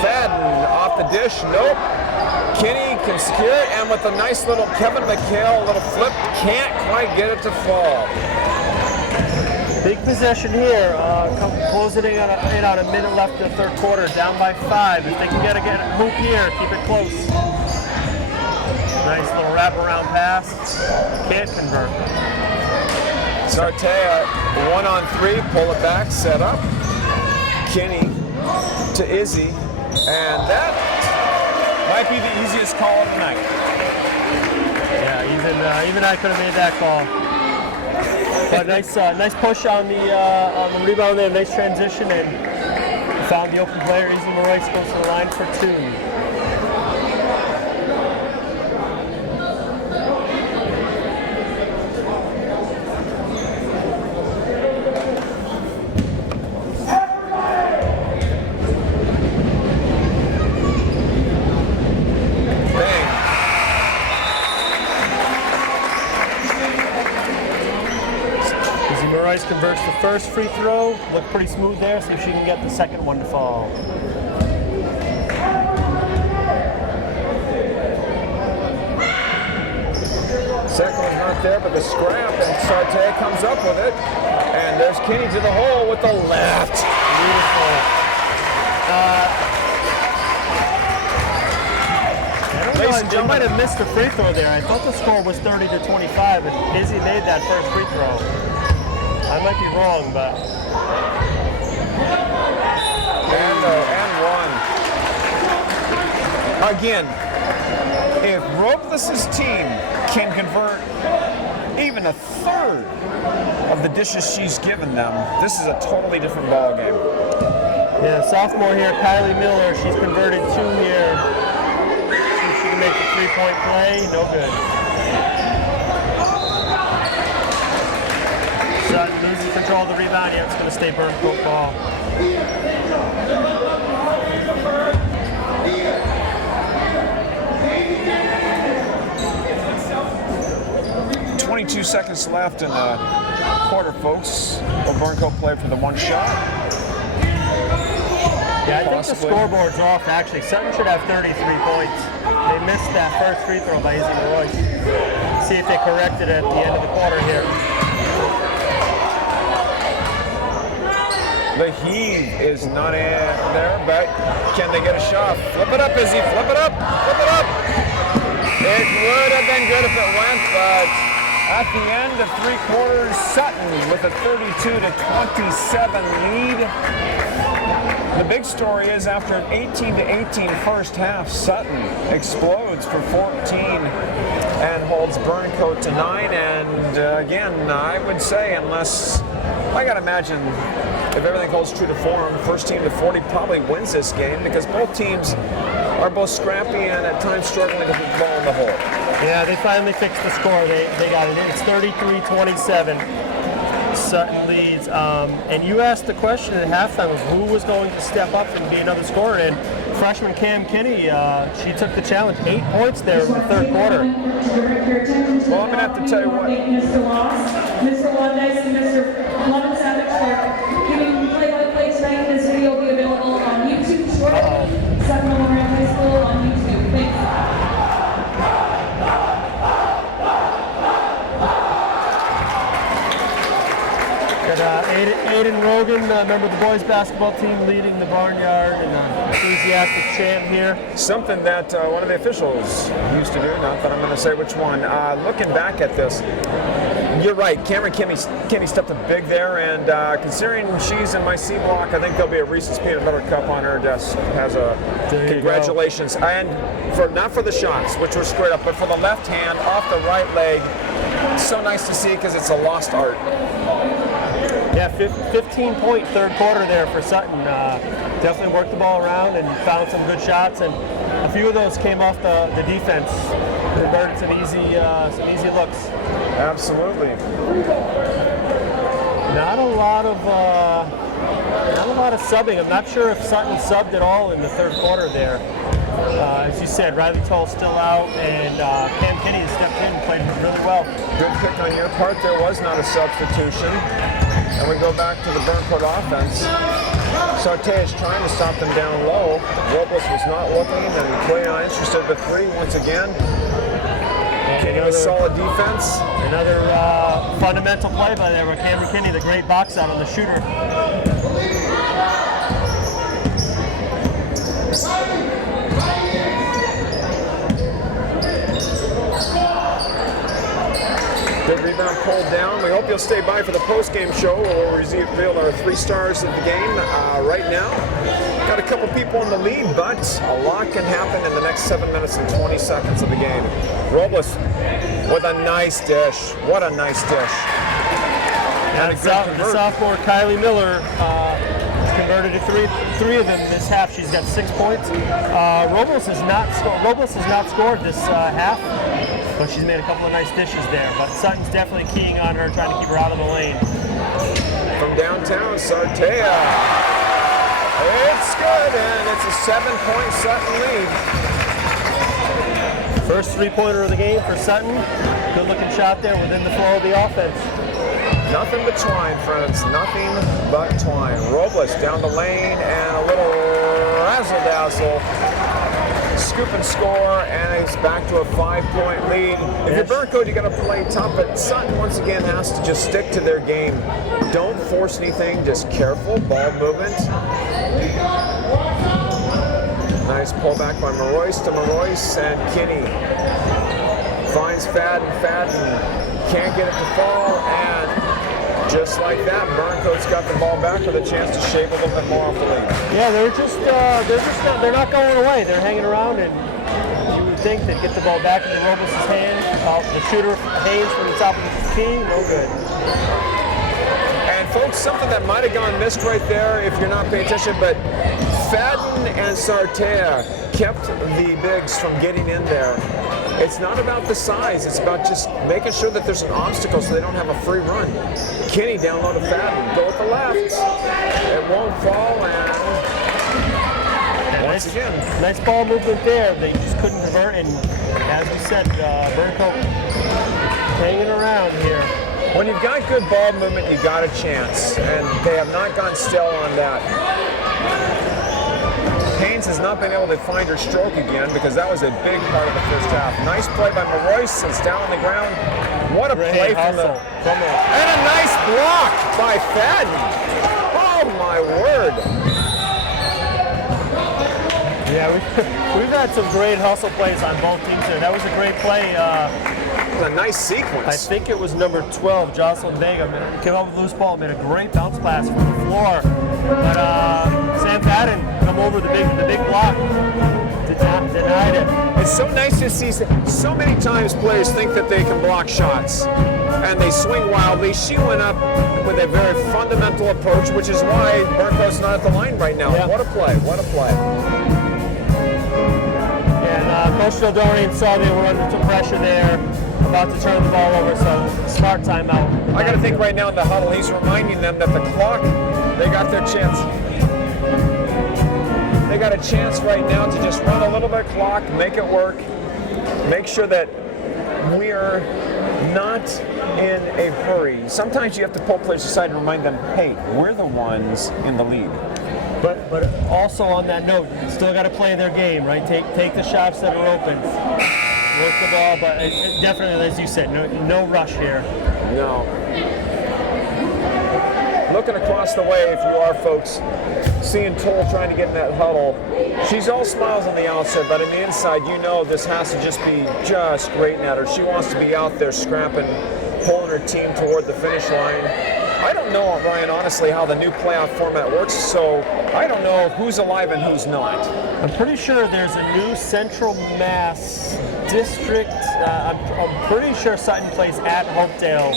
Fadden off the dish, nope. Kinney can secure it, and with a nice little Kevin McHale, a little flip, can't quite get it to fall. Big possession here, closing in on a minute left in the third quarter, down by 5. If they can get a hoop here, keep it close. Nice little wraparound pass. Can't convert. Sartea, 1-on-3, pull it back, set up. Kinney to Izzy, and that might be the easiest call of the night. Yeah, even I could have made that call. But nice push on the rebound there, nice transition, and found the open player. Easy Royce goes to the line for 2. Rice converts the first free throw. Looked pretty smooth there, see if she can get the second one to fall. Second one's not there, but the scrap, and Sarte comes up with it. And there's Kinney to the hole with the left. Beautiful. I might have missed the free throw there. I thought the score was 30-25, but Izzy made that first free throw. I might be wrong, but... And one. Again, if Robles' team can convert even a third of the dishes she's given them, this is a totally different ball game. Yeah, sophomore here, Kylie Miller, she's converted 2 here. See if she can make the three-point play, no good. Sutton loses control of the rebound here. It's going to stay Burncoat ball. 22 seconds left in the quarter, folks. Will Burncoat play for the one shot? Yeah, I think the scoreboard's off, actually. Sutton should have 33 points. They missed that first free throw by Izzy Royce. See if they correct it at the end of the quarter here. The heave is not there, but can they get a shot? Flip it up, Izzy. Flip it up. Flip it up. It would have been good if it went, but at the end of 3 quarters, Sutton with a 32-27 lead. The big story is after an 18-18 first half, Sutton explodes for 14 and holds Burncoat to 9. And again, I would say, unless I gotta imagine, if everything holds true to form, first team to 40 probably wins this game because both teams are both scrappy and at times struggling to put the ball in the hole. Yeah, they finally fixed the score. They got it in. It's 33-27. Sutton leads. And you asked the question at halftime of who was going to step up and be another scorer. And freshman Cam Kinney, she took the challenge. 8 points there in the third quarter. Well, I'm going to have to tell you what. Mr. Loss, Mr. Londice, and Mr. Lemon Savage for giving play-by-play tonight. This video will be available on YouTube shortly. Sutton Memorial High School on YouTube. Thanks. Aiden Rogan, member of the boys basketball team, leading the barnyard and enthusiastic chant here. Something that one of the officials used to do, not that I'm going to say which one. Looking back at this, you're right, Cameron Kinney stepped up big there, and considering she's in my C block, I think there'll be a Reese's Peanut Butter Cup on her desk as a congratulations. And not for the shots, which were squared up, but for the left hand off the right leg. So nice to see because it's a lost art. Yeah, 15-point third quarter there for Sutton. Definitely worked the ball around and found some good shots, and a few of those came off the defense. Converted some easy looks. Absolutely. Not a lot of subbing. I'm not sure if Sutton subbed at all in the third quarter there. As you said, Riley Toll's still out, and Cam Kinney has stepped in and played really well. Good pick on your part. There was not a substitution. And we go back to the Burncoat offense. Sarte is trying to stop them down low. Robles was not looking, and Clay not interested. The 3 once again. Kinney with solid defense. Another fundamental play by there by Cameron Kinney, the great box out on the shooter. Good rebound pulled down. We hope you'll stay by for the post-game show where we'll reveal our 3 stars of the game right now. Got a couple people in the lead, but a lot can happen in the next 7 minutes and 20 seconds of the game. Robles with a nice dish. What a nice dish. And the sophomore Kylie Miller converted to three of them this half. She's got 6 points. Robles has not scored this half, but she's made a couple of nice dishes there. But Sutton's definitely keying on her, trying to keep her out of the lane. From downtown, Sartea. It's good, and it's a 7-point Sutton lead. First three-pointer of the game for Sutton. Good looking shot there within the flow of the offense. Nothing but twine, friends. Nothing but twine. Robles down the lane and a little razzle-dazzle. Scoop and score, and it's back to a 5-point lead. If you're Burncoat, you got to play tough, but Sutton once again has to just stick to their game. Don't force anything, just careful ball movement. Nice pullback by Marois to Marois, and Kinney finds Fadden. Can't get it to fall, and just like that, Burncoat's got the ball back with a chance to shave a little bit more off the lead. Yeah, they're not going away. They're hanging around, and you would think they'd get the ball back into Robles' hand. The shooter Hayes from the top of the key, no good. And folks, something that might have gone missed right there if you're not paying attention, but Fadden and Sartea kept the bigs from getting in there. It's not about the size, it's about just making sure that there's an obstacle so they don't have a free run. Kinney down low to Fadden, go with the left. It won't fall, and once again. Nice ball movement there. They just couldn't convert, and as we said, Burncoat hanging around here. When you've got good ball movement, you got a chance, and they have not gone still on that. Haynes has not been able to find her stroke again because that was a big part of the first half. Nice play by Marois. It's down on the ground. What a play from the and a nice block by Fadden. Oh my word! Yeah, we've had some great hustle plays on both teams here. That was a great play. A nice sequence. I think it was number 12, Jocelyn Vega. Came up with a loose ball, made a great bounce pass from the floor. But Sam Fadden come over the big block, denied it. It's so nice to see. So many times players think that they can block shots, and they swing wildly. She went up with a very fundamental approach, which is why Burncoat's not at the line right now. Yeah. What a play! What a play! And Coach Dorian saw they were under some pressure there, about to turn the ball over, so smart timeout. I got to think right now in the huddle, he's reminding them that the clock, they got their chance. They got a chance right now to just run a little bit of clock, make it work, make sure that we're not in a hurry. Sometimes you have to pull players aside and remind them, hey, we're the ones in the lead. But also on that note, still got to play their game, right? Take the shots that are open. Work the ball, but definitely, as you said, no rush here. No. Looking across the way, if you are folks, seeing Toll trying to get in that huddle. She's all smiles on the outside, but on the inside, you know this has to just be just grating at her. She wants to be out there scrapping, pulling her team toward the finish line. I don't know, Ryan, honestly, how the new playoff format works, so I don't know who's alive and who's not. I'm pretty sure there's a new Central Mass district. I'm pretty sure Sutton plays at Hopedale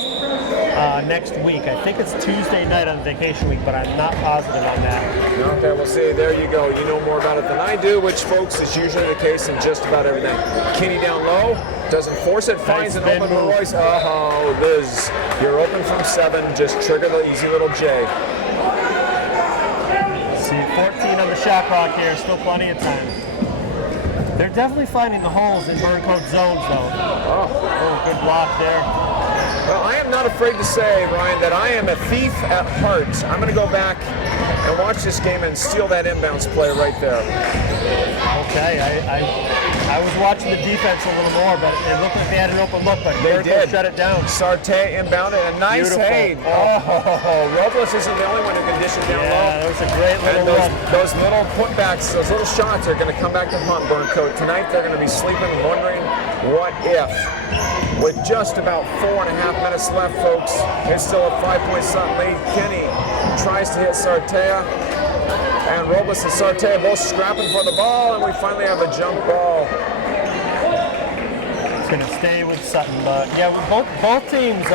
next week. I think it's Tuesday night on vacation week, but I'm not positive on that. Okay, we'll see. There you go. You know more about it than I do, which, folks, is usually the case in just about everything. Kinney down low, doesn't force it, finds an open Royce. Oh, Liz, you're open from 7. Just trigger the easy little J. See, 14 on the shot clock here. Still plenty of time. They're definitely finding the holes in Burncoat zones, though. Oh, good block there. Well, I am not afraid to say, Ryan, that I am a thief at heart. I'm going to go back and watch this game and steal that inbounds play right there. Okay, I was watching the defense a little more, but it looked like they had an open look, but they did shut it down. Sartea inbounded, a nice Hayden. Oh, Robles isn't the only one who can dish it down low. Yeah, that was a great little run. Those little putbacks, those little shots are going to come back to haunt Burncoat. Tonight they're going to be sleeping and wondering what if. With just about 4.5 minutes left, folks, it's still a 5-point Sutton lead. Kinney tries to hit Sartea. And Robles and Sarte both scrapping for the ball, and we finally have a jump ball. It's going to stay with Sutton, but yeah, both teams,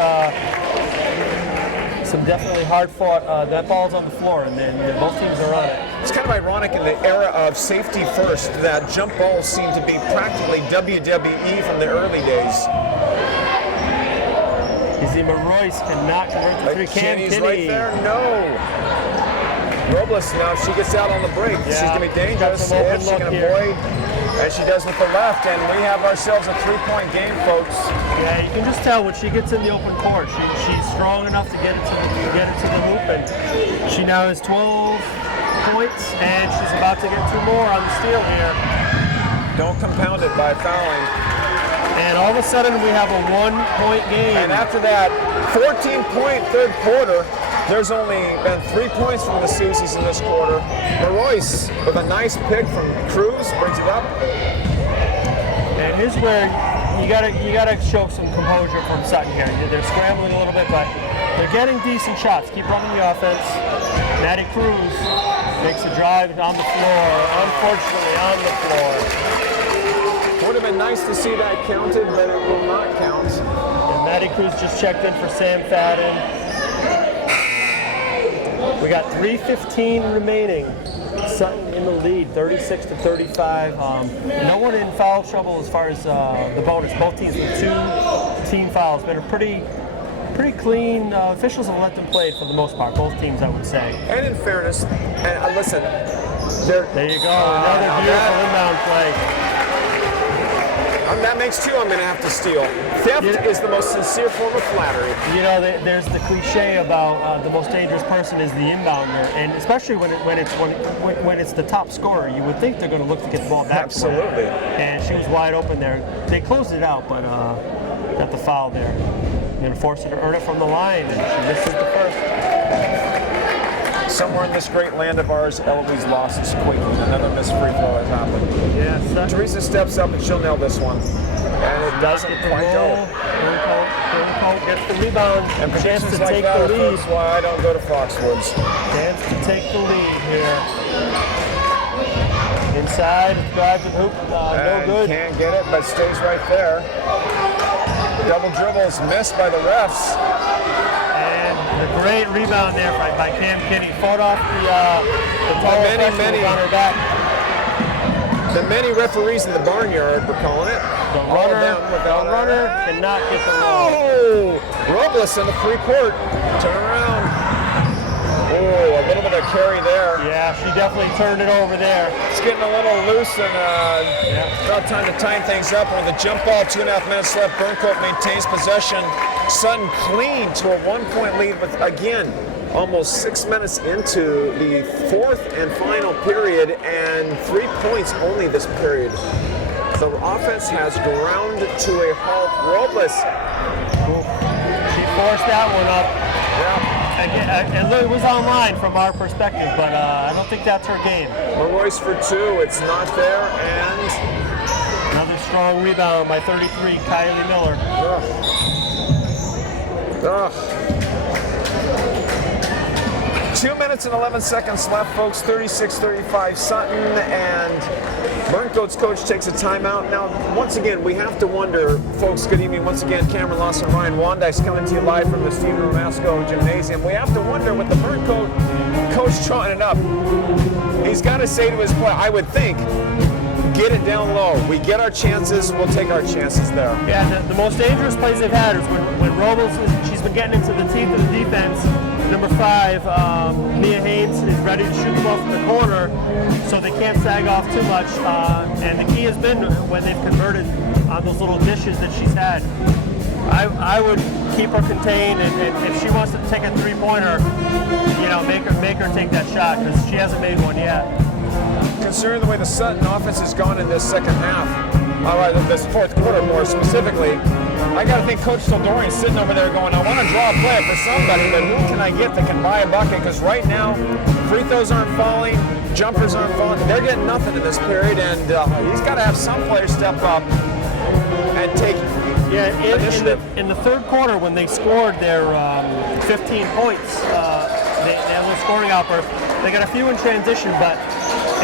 some definitely hard fought. That ball's on the floor, and then both teams are on it. It's kind of ironic in the era of safety first that jump balls seem to be practically WWE from the early days. Izima Royce cannot convert the three. Kenny's right there. No. Robles now, if she gets out on the break, she's going to be dangerous if she can avoid, as she does with the left, and we have ourselves a 3-point game, folks. Yeah, you can just tell when she gets in the open court, she's strong enough to get it to the hoop, and she now has 12 points, and she's about to get 2 more on the steal here. Don't compound it by fouling. And all of a sudden, we have a 1-point game. And after that 14-point third quarter, there's only been 3 points from the Susies in this quarter. Royce with a nice pick from Cruz brings it up. And here's where you gotta show some composure from Sutton here. They're scrambling a little bit, but they're getting decent shots. Keep running the offense. Maddie Cruz makes a drive on the floor. Unfortunately, on the floor. Would have been nice to see that counted, but it will not count. And Maddie Cruz just checked in for Sam Fadden. We got 3:15 remaining. Sutton in the lead, 36-35. No one in foul trouble as far as the bonus. Both teams with 2 team fouls. Been a pretty clean. Officials have let them play for the most part. Both teams, I would say. And in fairness, and listen, there you go. Another beautiful inbound play. That makes 2 I'm going to have to steal. Theft is the most sincere form of flattery. You know, there's the cliche about the most dangerous person is the inbounder, and especially when it's the top scorer, you would think they're going to look to get the ball back. Absolutely. And she was wide open there. They closed it out, but got the foul there. You're going to force her to earn it from the line, and she misses the first. Somewhere in this great land of ours, Eloise lost squeaking. Another missed free throw has happened. Yeah, Teresa steps up and she'll nail this one. And it doesn't quite go. Burncoat gets the rebound. And chance to like take that the lead. That's why I don't go to Foxwoods. Chance to take the lead here. Inside, drive to the hoop, no good. Can't get it, but stays right there. Double dribbles missed by the refs. A great rebound there by Cam Kinney. Fought off the tall freshman on her back. The many referees in the barnyard were calling it. The runner cannot get the ball. Oh! Robles in the free court. Turn around. Oh, a little bit of carry there. Yeah, she definitely turned it over there. It's getting a little loose, and about time to time things up. With the jump ball, 2.5 minutes left. Burncoat maintains possession. Sutton clean to a 1-point lead with, again, almost 6 minutes into the 4th and final period, and 3 points only this period. The offense has ground to a halt. Robles. She forced that one up. Yeah. And look, it was online from our perspective, but I don't think that's her game. Royce for 2. It's not there, and another strong rebound by 33, Kylie Miller. 2 minutes and 11 seconds left, folks. 36-35 Sutton, and Burncoat's coach takes a timeout. Now, once again, we have to wonder, folks, good evening once again. Cameron Lawson, Ryan Wandice coming to you live from the Stephen Romasco Gymnasium. We have to wonder with the Burncoat coach trotting it up. He's got to say to his player, I would think, get it down low. We get our chances, we'll take our chances there. Yeah, the most dangerous plays they've had is when Robles, she's been getting into the teeth of the defense. Number 5, Mia Haynes is ready to shoot the ball from the corner, so they can't sag off too much. And the key has been when they've converted on those little dishes that she's had. I would keep her contained, and if she wants to take a 3-pointer, make her take that shot, because she hasn't made one yet. Considering the way the Sutton offense has gone in this second half, this 4th quarter more specifically, I got to think Coach Soldorian's sitting over there going, I want to draw a play for somebody, but who can I get that can buy a bucket? Because right now, free throws aren't falling, jumpers aren't falling. They're getting nothing in this period, and he's got to have some players step up and take in the 3rd quarter, when they scored their 15 points, they scoring outburst. They got a few in transition, but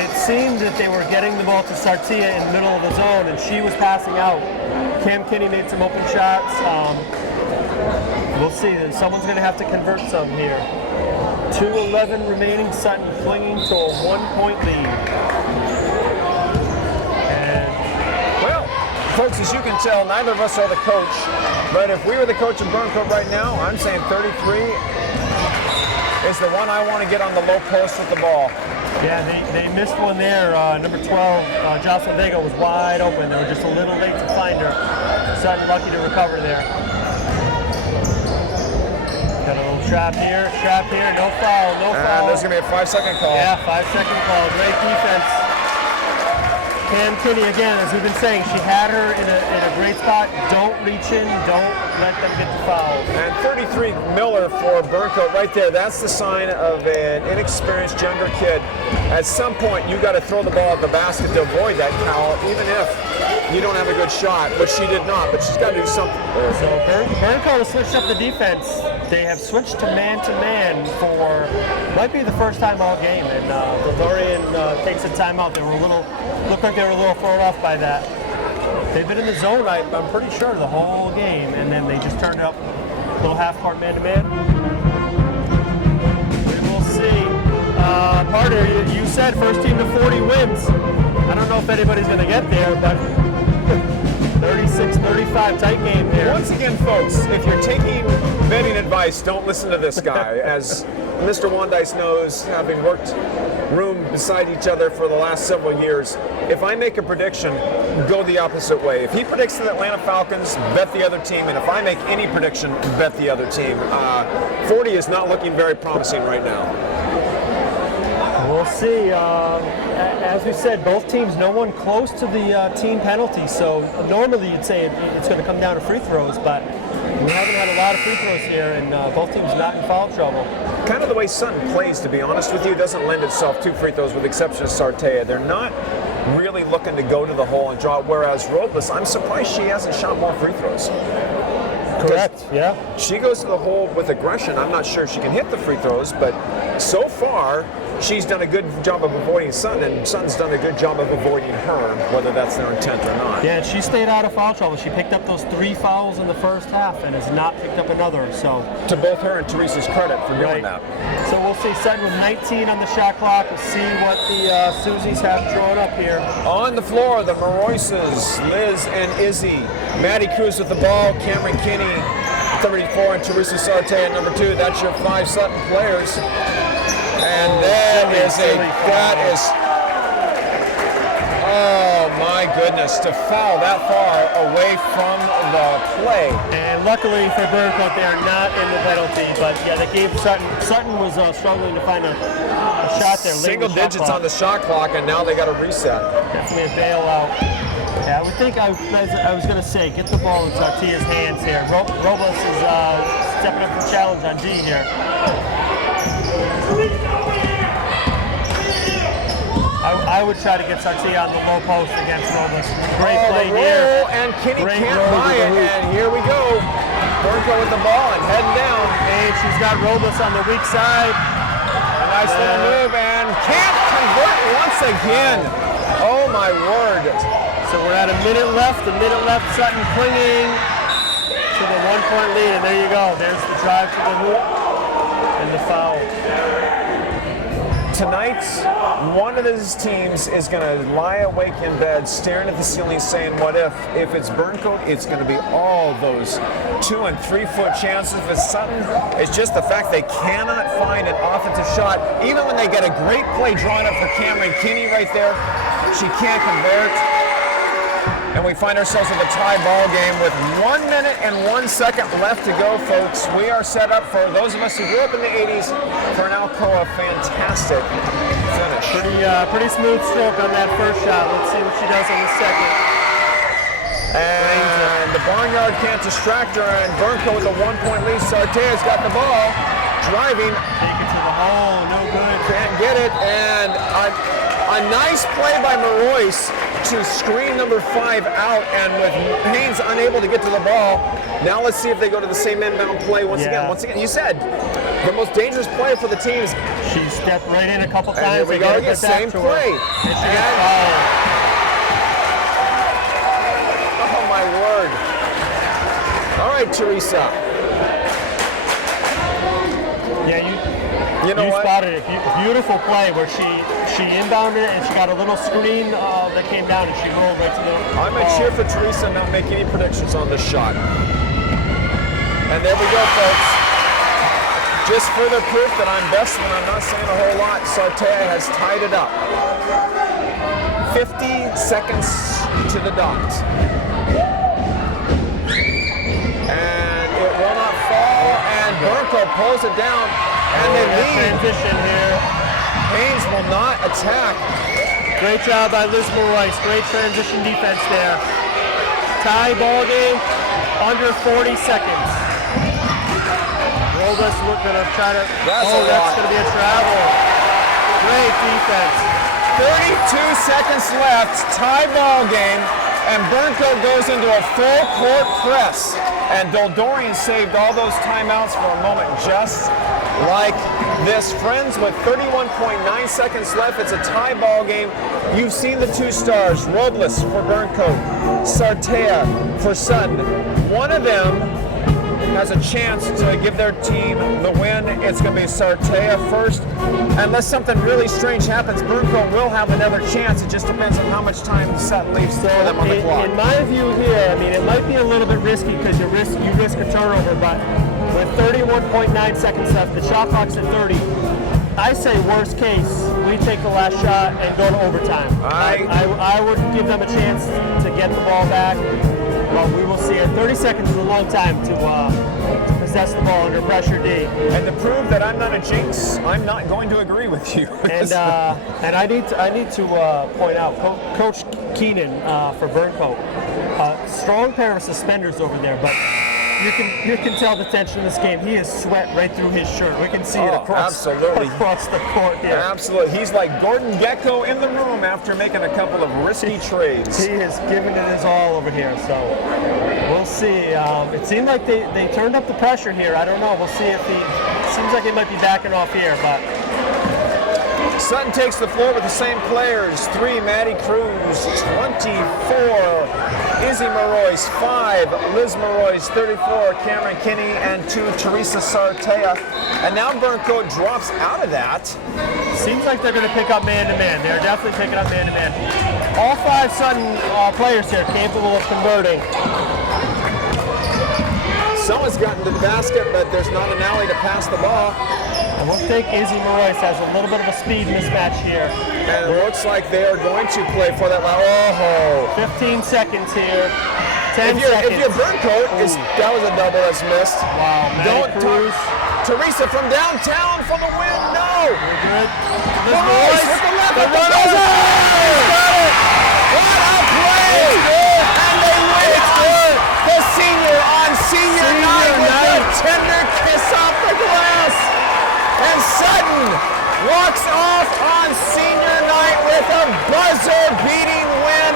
it seemed that they were getting the ball to Sartia in the middle of the zone, and she was passing out. Cam Kinney made some open shots. We'll see. Someone's going to have to convert some here. 2:11 remaining. Sutton clinging to a 1-point lead. And Well, folks, as you can tell, neither of us are the coach. But if we were the coach of Burncoat right now, I'm saying 33 is the one I want to get on the low post with the ball. yeah, they missed one there. Number 12, Jocelyn Vega was wide open. They were just a little late to find her. Sutton lucky to recover there. Got a little trap here, no foul, no foul. And there's going to be a 5-second call. Yeah, 5-second call. Great defense. Cam Kinney, again, as we've been saying, she had her in a great spot. Don't reach in, don't let them get the foul. And 33 Miller for Burncoat right there. That's the sign of an inexperienced younger kid. At some point, you got to throw the ball at the basket to avoid that foul, even if you don't have a good shot, which she did not, but she's got to do something. So Burncoat has switched up the defense. They have switched to man for, might be the first time all game, and Bavarian takes a timeout. They were looked like they were a little thrown off by that. They've been in the zone, I'm pretty sure, the whole game, and then they just turned it up a little half-court man-to-man. We will see. Parter, you said first team to 40 wins. I don't know if anybody's going to get there, but 36-35, tight game there. Once again, folks, if you're taking betting advice, don't listen to this guy. As Mr. Wandice knows, having worked room beside each other for the last several years, if I make a prediction, go the opposite way. If he predicts the Atlanta Falcons, bet the other team, and if I make any prediction, bet the other team. 40 is not looking very promising right now. We'll see. As we said, both teams, no one close to the team penalty. So normally you'd say it's going to come down to free throws, but we haven't had a lot of free throws here, and both teams not in foul trouble. Kind of the way Sutton plays, to be honest with you, doesn't lend itself to free throws, with the exception of Sartea. They're not really looking to go to the hole and draw, whereas Robles, I'm surprised she hasn't shot more free throws. Correct, yeah. She goes to the hole with aggression. I'm not sure she can hit the free throws, but so far, she's done a good job of avoiding Sutton, and Sutton's done a good job of avoiding her, whether that's their intent or not. Yeah, and she stayed out of foul trouble. She picked up those 3 fouls in the first half and has not picked up another. So to both her and Teresa's credit for doing that. So we'll see. Sutton with 19 on the shot clock. We'll see what the Susies have drawn up here. On the floor, the Maroises, Liz and Izzy. Maddie Cruz with the ball, Cameron Kinney, 34, and Teresa Sartea at number 2. That's your 5 Sutton players. And oh my goodness, to foul that far away from the play. And luckily for Burncoat, they are not in the penalty, but yeah, they gave Sutton was struggling to find a shot there. Single digits on the shot clock, and now they got a reset. Definitely a bailout. Yeah, I would think, I was going to say, get the ball in Sartia's hands here. Robles is stepping up for challenge on D here. I would try to get Sartia on the low post against Robles. Great play here. And Kinney can't buy it, and here we go. Burncoat with the ball and heading down. And she's got Robles on the weak side. A nice little move, and can't convert once again. Oh my word. So we're at a minute left, Sutton clinging to the 1-point lead, and there you go. There's the drive to the hoop and the foul. Tonight, one of these teams is going to lie awake in bed, staring at the ceiling, saying, what if? If it's Burncoat, it's going to be all those 2- and 3-foot chances. If it's Sutton, it's just the fact they cannot find an offensive shot. Even when they get a great play drawn up for Cameron Kinney right there, she can't convert. And we find ourselves with a tie ball game with 1 minute and 1 second left to go, folks. We are set up for those of us who grew up in the 80s for an Alcoa fantastic finish. Pretty smooth stroke on that first shot. Let's see what she does on the second. And the Barnyard can't distract her, and Burncoat with a 1-point lead. Sartea's got the ball, driving. Take it to the hole, no good. Can't get it, and a nice play by Marois to screen number 5 out, and with Haynes unable to get to the ball. Now let's see if they go to the same inbound play once again. Once again, you said the most dangerous play for the teams. She stepped right in a couple And times. here we They go get it again, back same to her. play. And she And- gets fouled. Oh my word. All right, Teresa. Yeah, You know you what? spotted it. Beautiful play where she inbounded it and she got a little screen that came down and she rolled right to the I'm going to ball. cheer for Teresa and not make any predictions on this shot. And there we go, folks. Just further proof that I'm best when I'm not saying a whole lot. Sartea has tied it up. 50 seconds to the dot. And it will not fall, and Burncoat pulls it down, and they Good lead. transition here. Haynes will not attack. Great job by Liz Royce. Great transition defense there. Tie ball game, under 40 seconds. Roldus going to try to. That's a that's lot. going to be a travel. Great defense. 32 seconds left, tie ball game, and Burncoat goes into a full court press. And Doldorian saved all those timeouts for a moment, just like this. Friends, with 31.9 seconds left, it's a tie ball game. You've seen the two stars, Robles for Burncoat, Sartea for Sutton. One of them has a chance to give their team the win. It's going to be Sartea first. Unless something really strange happens, Burncoat will have another chance. It just depends on how much time Sutton leaves for them on the clock. In my view here, I mean, it might be a little bit risky because you risk a turnover, but with 31.9 seconds left, the shot clock's at 30. I say worst case, we take the last shot and go to overtime. I would give them a chance to get the ball back. Well, we will see. 30 seconds is a long time to possess the ball under pressure D. And to prove that I'm not a jinx, I'm not going to agree with you. And I need to point out Coach Keenan for Burncoat. Strong pair of suspenders over there, but you can tell the tension in this game. He has sweat right through his shirt. We can see it across the court here. Absolutely. He's like Gordon Gecko in the room after making a couple of risky trades. He is giving it his all over here, so we'll see. It seemed like they turned up the pressure here. I don't know. We'll see if seems like he might be backing off here, but Sutton takes the floor with the same players. 3, Maddie Cruz. 24, Izzy Marois. 5, Liz Marois. 34, Cameron Kinney. And 2, Teresa Sartea. And now Burncoat drops out of that. seems like they're going to pick up man-to-man. They're definitely picking up man-to-man. All 5 Sutton players here capable of converting. Someone's gotten to the basket, but there's not an alley to pass the ball. I would think Izzy Marois has a little bit of a speed mismatch here. And it looks like they are going to play for that. Oh! 15 seconds here. 10 If seconds. you're Burncoat, that was a double that's missed. Wow, Maddie Cruz. Teresa from downtown for the win. No! We're good. Liz Marois Marois. with the left. The The buzzer! What a play! And they win it. The senior on senior night with a tender kiss off the glass. And Sutton walks off on senior night with a buzzer-beating win.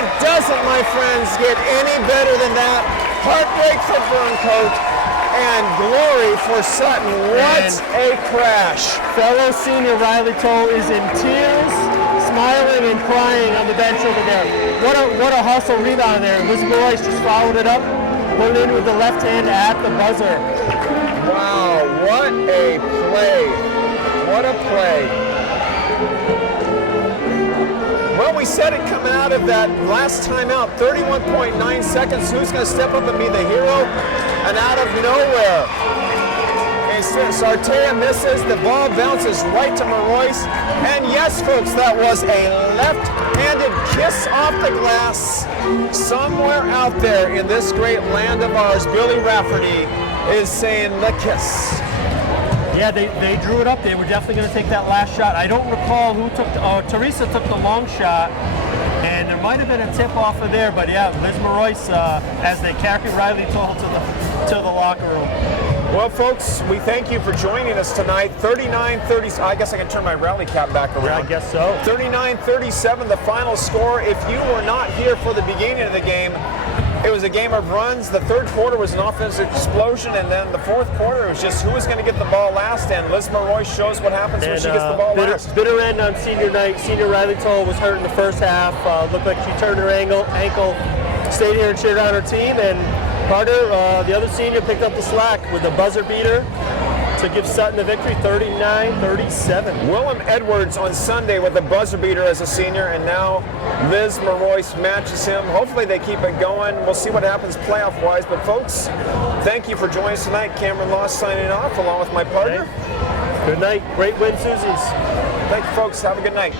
It doesn't, my friends, get any better than that. Heartbreak for Burncoat and glory for Sutton. What a crash. Fellow senior Riley Toll is in tears, smiling and crying on the bench over there. What a hustle rebound there. Liz Marois just followed it up, put it in with the left hand at the buzzer. Wow, what a play. What a play. Well, we said it coming out of that last timeout, 31.9 seconds. Who's going to step up and be the hero? And out of nowhere, Sartea misses. The ball bounces right to Marois. And yes, folks, that was a left-handed kiss off the glass. Somewhere out there in this great land of ours, Billy Rafferty is saying the kiss. Yeah, they drew it up. They were definitely going to take that last shot. I don't recall who took. Teresa took the long shot, and there might have been a tip off of there. But yeah, Liz Marois, as they carry Riley Toll to the locker room. Well, folks, we thank you for joining us tonight. 39-30. I guess I can turn my rally cap back around. Yeah, I guess so. 39-37, the final score. If you were not here for the beginning of the game, It was a game of runs. The third quarter was an offensive explosion, and then the fourth quarter it was just who was going to get the ball last. And Liz Monroy shows what happens when she gets the ball last. Bitter end on senior night. Senior Riley Toll was hurt in the first half. Looked like she turned her ankle, stayed here and cheered on her team. And Carter, the other senior, picked up the slack with a buzzer beater to give Sutton the victory, 39-37. Willem Edwards on Sunday with a buzzer beater as a senior, and now Liz Monroy matches him. Hopefully they keep it going. We'll see what happens playoff-wise. But folks, thank you for joining us tonight. Cameron Loss signing off along with my partner. Good night. Great win, Susie's. Thank you, folks. Have a good night.